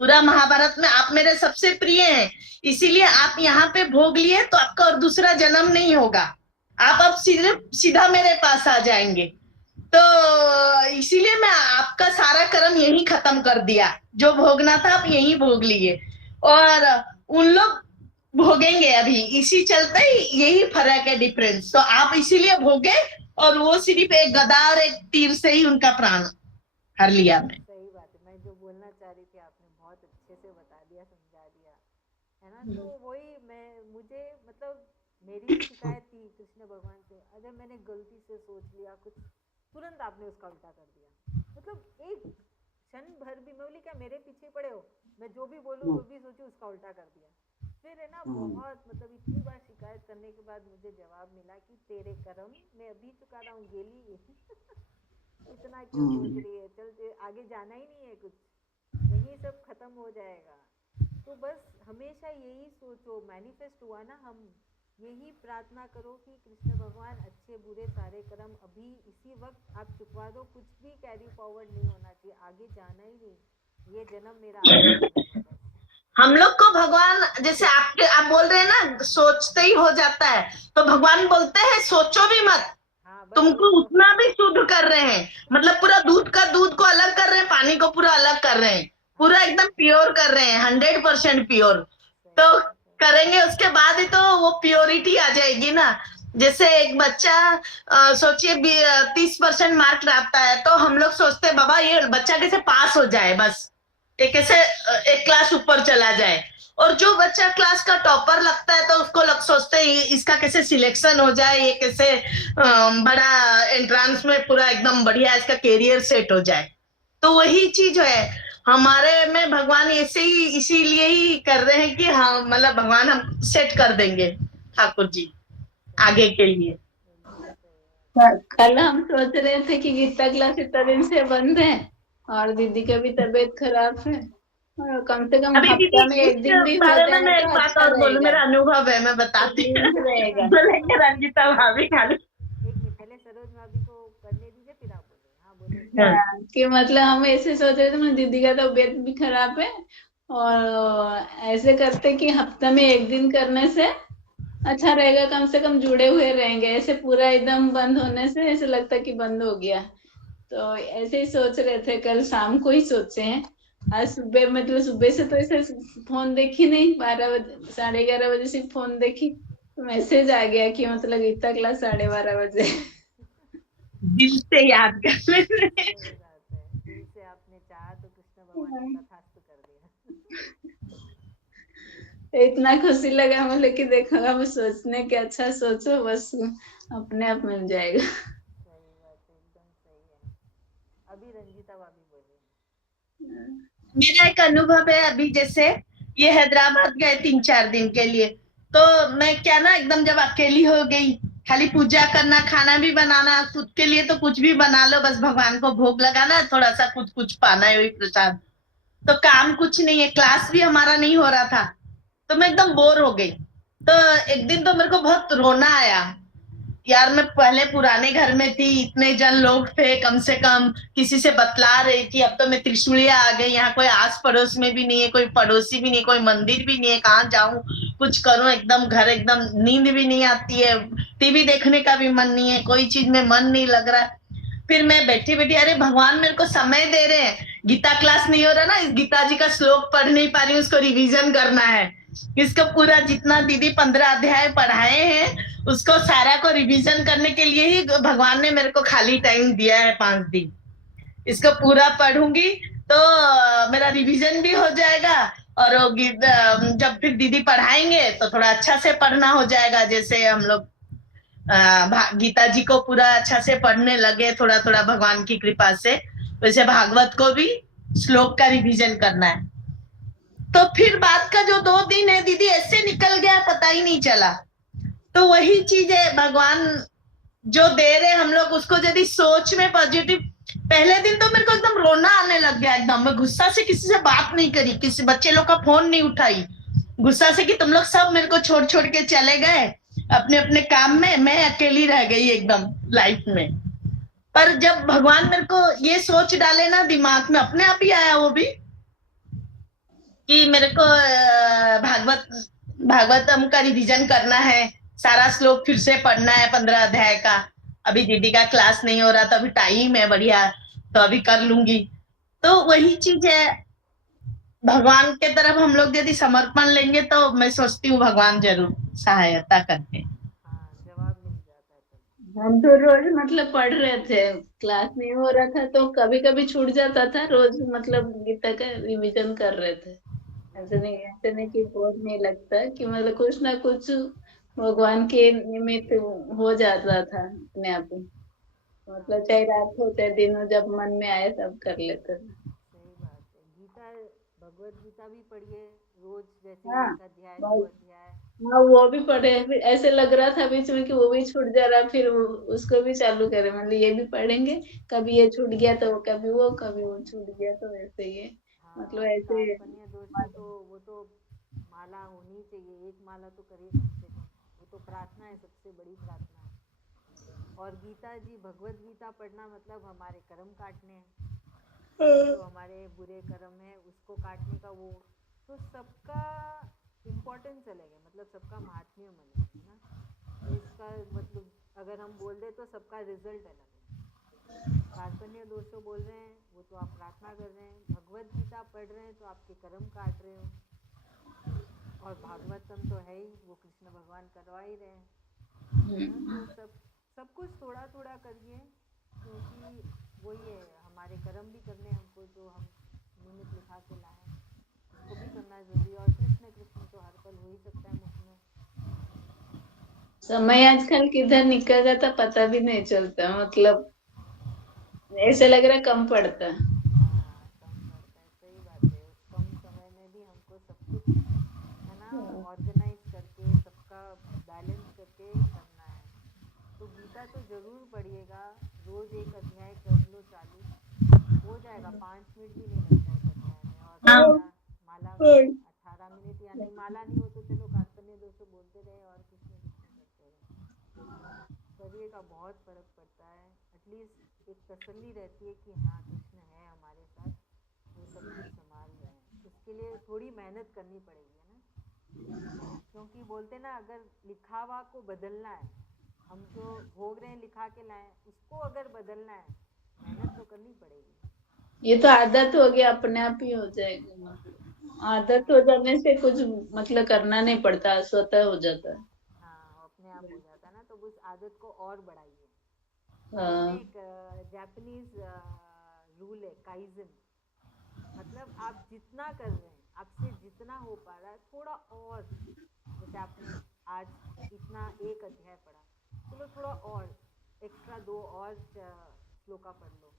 पूरा महाभारत में आप मेरे सबसे प्रिय हैं, इसीलिए आप यहाँ पे भोग लिए तो आपका और दूसरा जन्म नहीं होगा, आप अब सीधा मेरे पास आ जाएंगे। तो इसीलिए मैं आपका सारा कर्म यही खत्म कर दिया, जो भोगना था आप यही भोग लिए, और उन लोग भोगेंगे अभी, इसी चलते ही यही फर्क है, डिफरेंस। तो आप इसीलिए भोगे और वो सिर्फ एक गदा और एक तीर से ही उनका प्राण हर लिया। मैं सही बात है, मैं जो बोलना चाह रही थी आपने बहुत अच्छे से बता दिया, समझा दिया, है ना। तो वही मुझे मतलब मेरी भी शिकायत थी कृष्ण भगवान से, अगर मैंने गलती से सोच लिया कुछ, तुरंत आपने उसका उल्टा कर दिया। मतलब एक क्षण भर भी, मैं बोली क्या मेरे पीछे पड़े हो, मैं जो भी बोलूँ जो भी सोचूं उसका उल्टा कर दिया। फिर है ना बहुत मतलब इतनी बार शिकायत करने के बाद मुझे जवाब मिला कि तेरे कर्म मैं अभी चुका रहा हूँ, गेली इतना क्यों सोच रही है, चल आगे जाना ही नहीं है कुछ, यही सब खत्म हो जाएगा। तो बस हमेशा यही सोचो, मैनिफेस्ट हुआ ना, हम यही प्रार्थना करो कि कृष्ण भगवान अच्छे बुरे सारे कर्म अभी इसी वक्त आप चुकवा दो, कुछ भी कैरी फॉरवर्ड नहीं होना चाहिए, आगे जाना ही नहीं, ये जन्म मेरा आखिरी जन्म है बस। हम लोग को भगवान, जैसे आप बोल रहे हैं ना सोचते ही हो जाता है, तो भगवान बोलते हैं सोचो भी मत, हाँ बस तुमको सोचो। उतना भी शुद्ध कर रहे हैं, मतलब पूरा दूध को अलग कर रहे हैं, पानी को पूरा अलग कर रहे हैं, पूरा एकदम प्योर कर रहे हैं, 100% प्योर। तो करेंगे उसके बाद ही तो वो प्योरिटी आ जाएगी ना। जैसे एक बच्चा सोचिए 30% मार्क लाता है, तो हम लोग सोचते हैं बाबा ये बच्चा कैसे पास हो जाए, बस ये कैसे एक क्लास ऊपर चला जाए। और जो बच्चा क्लास का टॉपर लगता है तो उसको सोचते हैं इसका कैसे सिलेक्शन हो जाए, ये कैसे बड़ा एंट्रांस में पूरा एकदम बढ़िया इसका कैरियर सेट हो जाए। तो वही चीज है हमारे में, भगवान ऐसे ही इसीलिए ही कर रहे हैं कि हाँ मतलब भगवान हम सेट कर देंगे ठाकुर जी आगे के लिए। कल हम सोच रहे थे कि गीता क्लास इतना दिन से बंद है और दीदी का भी तबीयत खराब है, और कम से कम अभी हफ्ता में दीदी एक दिन भी इस हो बारे में जाए मैं तो एक बात अच्छा और बोलूं, रहेगा, मेरा अनुभव है, मैं बताती हूँ। ठीक रहेगा। बोलेंगे रंजिता भाभी खाली। एक मिनट पहले सरोज भाभी को करने दीजिए फिर आप बोले। हाँ बोले। हाँ, कि मतलब हम ऐसे सोच रहे थे, मेरी दीदी का तबीयत भी खराब है और ऐसे करते कि हफ्ता में एक दिन करने से अच्छा रहेगा, कम से कम जुड़े हुए रहेंगे, ऐसे पूरा एकदम बंद होने से ऐसे लगता कि बंद हो गया। तो ऐसे ही सोच रहे थे, कल शाम को ही सोचे हैं। आज सुबह मतलब सुबह से तो ऐसे फोन देखी नहीं, 12 बजे 11:30 बजे से फोन देखी तो मैसेज आ गया कि मतलब गीता क्लास 12:30 बजे। दिल से याद कर लेते। सही बात है, दिल से आपने चाहा तो कृष्ण भगवान ने तथास्तु कर दिया। इतना खुशी लगा मुझे कि देखो हम सोचने के अच्छा सोचो बस अपने आप मिल जाएगा। सही बात है, एकदम सही है। अभी रंजीता भाभी बोले। मेरा एक अनुभव है, अभी जैसे ये हैदराबाद गए 3-4 दिन के लिए, तो मैं क्या ना एकदम जब अकेली हो गई, खाली पूजा करना, खाना भी बनाना, खुद के लिए तो कुछ भी बना लो, बस भगवान को भोग लगाना, थोड़ा सा कुछ कुछ पाना है वही प्रसाद, तो काम कुछ नहीं है, क्लास भी हमारा नहीं हो रहा था, तो मैं एकदम बोर हो गई। तो एक दिन तो मेरे को बहुत रोना आया, यार मैं पहले पुराने घर में थी, इतने जन लोग थे, कम से कम किसी से बतला रही थी, अब तो मैं त्रिशूलिया आ गई, यहाँ कोई आस पड़ोस में भी नहीं है, कोई पड़ोसी भी नहीं है, कोई मंदिर भी नहीं है, कहाँ जाऊं कुछ करूं, एकदम घर एकदम नींद भी नहीं आती है, टीवी देखने का भी मन नहीं है, कोई चीज में मन नहीं लग रहा। फिर मैं बैठी बैठी अरे भगवान मेरे को समय दे रहे हैं, गीता क्लास नहीं हो रहा ना, इस गीता जी का श्लोक पढ़ नहीं पा रही हूँ, उसको रिवीजन करना है, इसको पूरा जितना दीदी 15 अध्याय पढ़ाए हैं उसको सारा को रिवीजन करने के लिए ही भगवान ने मेरे को खाली टाइम दिया है 5 दिन, इसको पूरा पढ़ूंगी तो मेरा रिवीजन भी हो जाएगा, और जब फिर दीदी पढ़ाएंगे तो थोड़ा अच्छा से पढ़ना हो जाएगा, जैसे हम लोग गीता जी को पूरा अच्छा से पढ़ने लगे थोड़ा थोड़ा भगवान की कृपा से, वैसे भागवत को भी श्लोक का रिवीजन करना है। तो फिर बाद का जो 2 दिन है दीदी ऐसे निकल गया पता ही नहीं चला। तो वही चीज है, भगवान जो दे रहे हम लोग उसको यदि सोच में पॉजिटिव, पहले दिन तो मेरे को एकदम रोना आने लग गया, एकदम मैं गुस्सा से किसी से बात नहीं करी, किसी बच्चे लोग का फोन नहीं उठाई, गुस्सा से कि तुम लोग सब मेरे को छोड़ छोड़ के चले गए अपने अपने काम में, मैं अकेली रह गई एकदम लाइफ में। पर जब भगवान मेरे को ये सोच डाले ना दिमाग में, अपने आप ही आया वो भी कि मेरे को भागवतम का रिवीजन करना है, सारा श्लोक फिर से पढ़ना है 15 अध्याय का, अभी दीदी का क्लास नहीं हो रहा तो अभी टाइम है बढ़िया, तो अभी कर लूंगी। तो वही चीज है, भगवान के तरफ हम लोग यदि समर्पण लेंगे तो मैं सोचती हूँ भगवान जरूर सहायता करते हैं। हाँ जवाब मिल जाता है तब। हम तो रोज मतलब पढ़ रहे थे, क्लास नहीं हो रहा था तो कभी कभी छूट जाता था, रोज मतलब गीता का रिवीजन कर रहे थे। ऐसे नहीं कि बोझ नहीं लगता कि मतलब कुछ ना कुछ भगवान के निमित्त हो जाता था अपने आप ही, मतलब चाहे रात हो चाहे दिन हो, जब मन में आए तब कर लेते थे। सही भगवत गीता भी पढ़िए रोज, जैसे हाँ एक अध्याय, दो बहुत। अध्याय। हाँ वो भी पढ़े, फिर ऐसे लग रहा था बीच में कि वो भी छूट जा रहा, फिर उसको भी चालू करे, मतलब ये भी पढ़ेंगे। कभी ये छूट गया तो कभी वो छूट गया तो ऐसे ही है। मतलब हाँ, अभी ऐसे। कार्पण्य दोष है तो वो तो माला होनी चाहिए, एक माला तो करिए कम से कम। वो तो प्रार्थना है, सबसे बड़ी प्रार्थना है। और गीता जी, भगवत गीता पढ़ना मतलब हमारे कर्म काटने हैं, जो हमारे बुरे कर्म है उसको काटने का वो, तो सबका इम्पोर्टेंस अलग है, मतलब सबका महात्म्य अलग है ना। तो इसका मतलब अगर हम बोल दें तो सबका रिजल्ट अलग है। कार्पण्य दोषो बोल रहे हैं वो तो आप प्रार्थना कर रहे हैं, भगवत गीता पढ़ रहे हैं तो आपके कर्म काट रहे हो, और भागवतम तो है ही, वो कृष्ण भगवान करवा ही रहे हैं, है ना। तो सब कुछ थोड़ा थोड़ा करिए, क्योंकि वही है, हमारे कर्म भी करने हमको, जो हम निमित्त लिखा के लाए उसको भी करना जरूरी है। और कृष्ण कृष्ण तो हर पल हो ही सकता है मुख में। समय आजकल किधर निकल जाता पता भी नहीं चलता, मतलब ऐसे लग रहा है कम पड़ता है। हाँ, कम पड़ता है, सही बात है। उस कम समय में भी हमको सब कुछ, है ना, ऑर्गेनाइज करके सबका बैलेंस करके करना है। तो गीता तो जरूर पढ़िएगा, रोज एक अध्याय कर लो चालू, हो जाएगा, 5 मिनट भी नहीं लगता है एक अध्याय में। और हाँ। माला में 18 मिनट, यानी माला नहीं हो तो चलो कार्पण्य दोषो बोलते रहे और कृष्ण कृष्ण करते रहे, करिएगा, बहुत फर्क पड़ता है। एटलीस्ट एक तसल्ली रहती है कि हाँ कृष्ण है हमारे साथ, वो सब कुछ संभाल रहे हैं। उसके लिए थोड़ी मेहनत करनी पड़ेगी, है ना, क्योंकि बोलते ना, अगर लिखा हुआ को बदलना है, हम जो भोग रहे हैं लिखा के लाए, उसको अगर बदलना है, मेहनत तो करनी पड़ेगी। ये तो आदत हो गया, अपने आप ही हो जाएगा, मतलब आदत हो जाने से कुछ मतलब करना नहीं पड़ता, स्वतः हो जाता है। हाँ, अपने आप हो जाता है ना, तो उस आदत को और बढ़ाइए। मालूम है, हाँ। एक जापानीज रूल है, काइजन, मतलब आप जितना कर रहे हैं, आपसे जितना हो पा रहा है थोड़ा और, जैसे आपने आज इतना एक अध्याय पढ़ा, चलो थोड़ा और एक्स्ट्रा 2 और श्लोका पढ़ लो,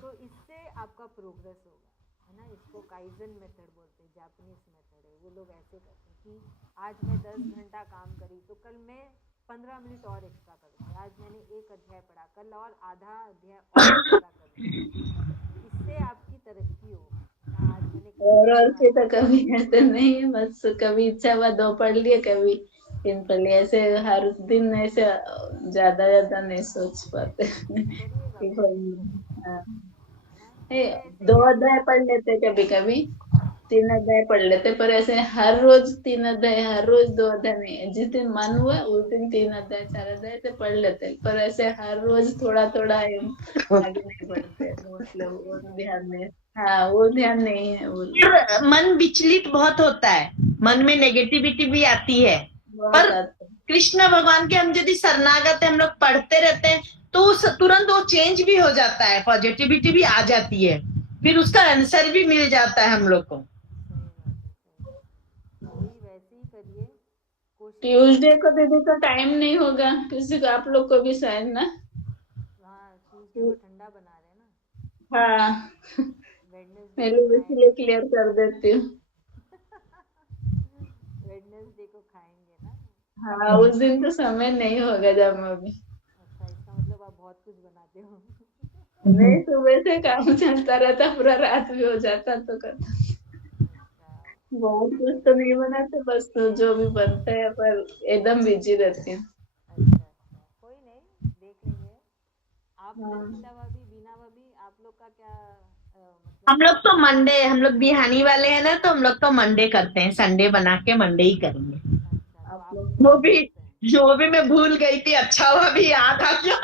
तो इससे आपका प्रोग्रेस होगा, है ना। इसको काइजन मेथड बोलते हैं, जापानीज मेथड है। वो लोग ऐसे करते हैं कि आज मैं 10 घंटा काम करी तो कल मैं 15 मिनट और एक्स्ट्रा करूँगी। आज मैंने एक अध्याय पढ़ा, कल और आधा अध्याय और एक्स्ट्रा करूँगी, इससे आपकी तरक्की होगी। आज मैंने और कृष्ण से तो कभी ऐसे नहीं है, बस कभी इच्छा हुआ 2 पढ़ लिए, कभी 3 पढ़ लिए, ऐसे हर दिन ऐसे ज्यादा नहीं सोच पाते करिएगा, कि कोशिश कोई। करिएगा, हाँ। है ना। ए, पहले ऐसे 2 क्या अध्याय होता पढ़ था। लेते कभी कभी, 3 अध्याय पढ़ लेते, पर ऐसे हर रोज 3 अध्याय, हर रोज 2 अध्याय नहीं, जिस दिन मन हुआ उस दिन 3 अध्याय 4 अध्याय से पढ़ लेते, पर ऐसे हर रोज थोड़ा थोड़ा आगे नहीं बढ़ते, मतलब वो ध्यान नहीं। हाँ वो ध्यान नहीं है वो। फिर मन विचलित बहुत होता है, मन में नेगेटिविटी भी आती है। पर बहुत आता है। कृष्ण भगवान के हम यदि शरणागत है, हम लोग पढ़ते रहते हैं, तो तुरंत वो चेंज भी हो जाता है, पॉजिटिविटी भी आ जाती है, फिर उसका आंसर भी मिल जाता है हम लोग को। सही बात है, सही बात है। तो वही वैसे ही करिए, कोशिश ट्यूसडे कीजिए। को दीदी का टाइम नहीं होगा किसी को, आप लोग को भी शायद ना। हाँ, ट्यूसडे को ठंडा बना रहे हैं ना, हाँ वेडनेसडे मैं को लोग इसलिए खाएंगे। क्लियर कर देती हूँ। वेडनेसडे को खाएंगे ना। हाँ उस दिन तो समय नहीं होगा जब मैं भी। अच्छा, इसका मतलब आप बहुत कुछ बनाते हो। नहीं, सुबह से काम चलता रहता, पूरा रात भी हो जाता तो कर। अच्छा, बहुत ठीक है, कुछ तो करिए। नहीं बनाते, बस तो जो भी बनता है, पर एकदम बिजी रहती हूँ। अच्छा अच्छा, कोई नहीं, देख लेंगे। आप हाँ। नंदिता भाभी, बीना भाभी, आप लोग का क्या हम मतलब। लोग तो मंडे, हम लोग बिहानी वाले हैं ना, तो हम लोग तो मंडे करते हैं, संडे बना के मंडे ही करेंगे। अच्छा, तो आप आप लोग वो उपवास भी रखते हैं। वो भी मैं भूल गई थी, अच्छा हुआ भी याद आ गया।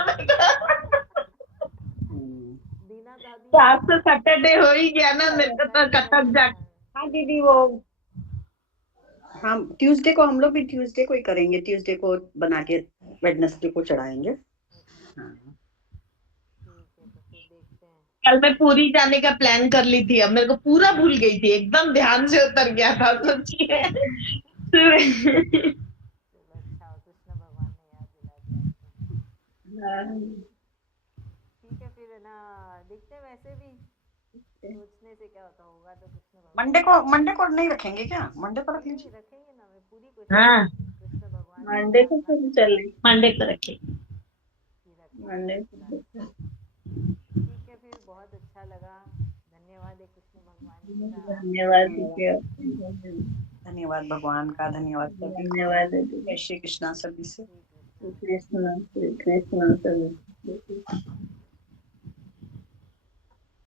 बीना भाभी तो का आज तो सैटरडे हो ही गया ना, मेरे को तो संडे कटक करते जा। हैं। हाँ दीदी वो, हम ट्यूसडे को, हम लोग भी ट्यूसडे को ही करेंगे, ट्यूसडे को बना के वेडनेसडे को चढ़ाएंगे। अच्छा, हाँ। ठीक है, तो फिर देखते हैं। कल मैं पूरी जाने का प्लान कर ली थी, अब मेरे को पूरा भूल गई थी, एकदम ध्यान से उतर गया था, सोचिए। चलो, अच्छा हो, कृष्ण भगवान ने याद दिला दिया आपको। हाँ। ठीक है, फिर है ना, देखते हैं। वैसे भी सोचने से क्या होता होगा, तो कृष्ण भगवान मंडे को नहीं रखेंगे क्या? मंडे को रख नहीं लीजिए। रखेंगे ना, मैं पूरी कोशिश हाँ कृष्ण भगवान की मंडे को प्रार्थना फिर करते चले, मंडे को रखे। कि रखें मंडे इस को। बार। ठीक है, फिर बहुत अच्छा लगा। धन्यवाद है कृष्ण भगवान जी का। धन्यवाद। धन्यवाद भगवान का, धन्यवाद सभी को। धन्यवाद जय श्री कृष्णा सभी से। श्री कृष्ण। कृष्ण, श्री कृष्ण सभी।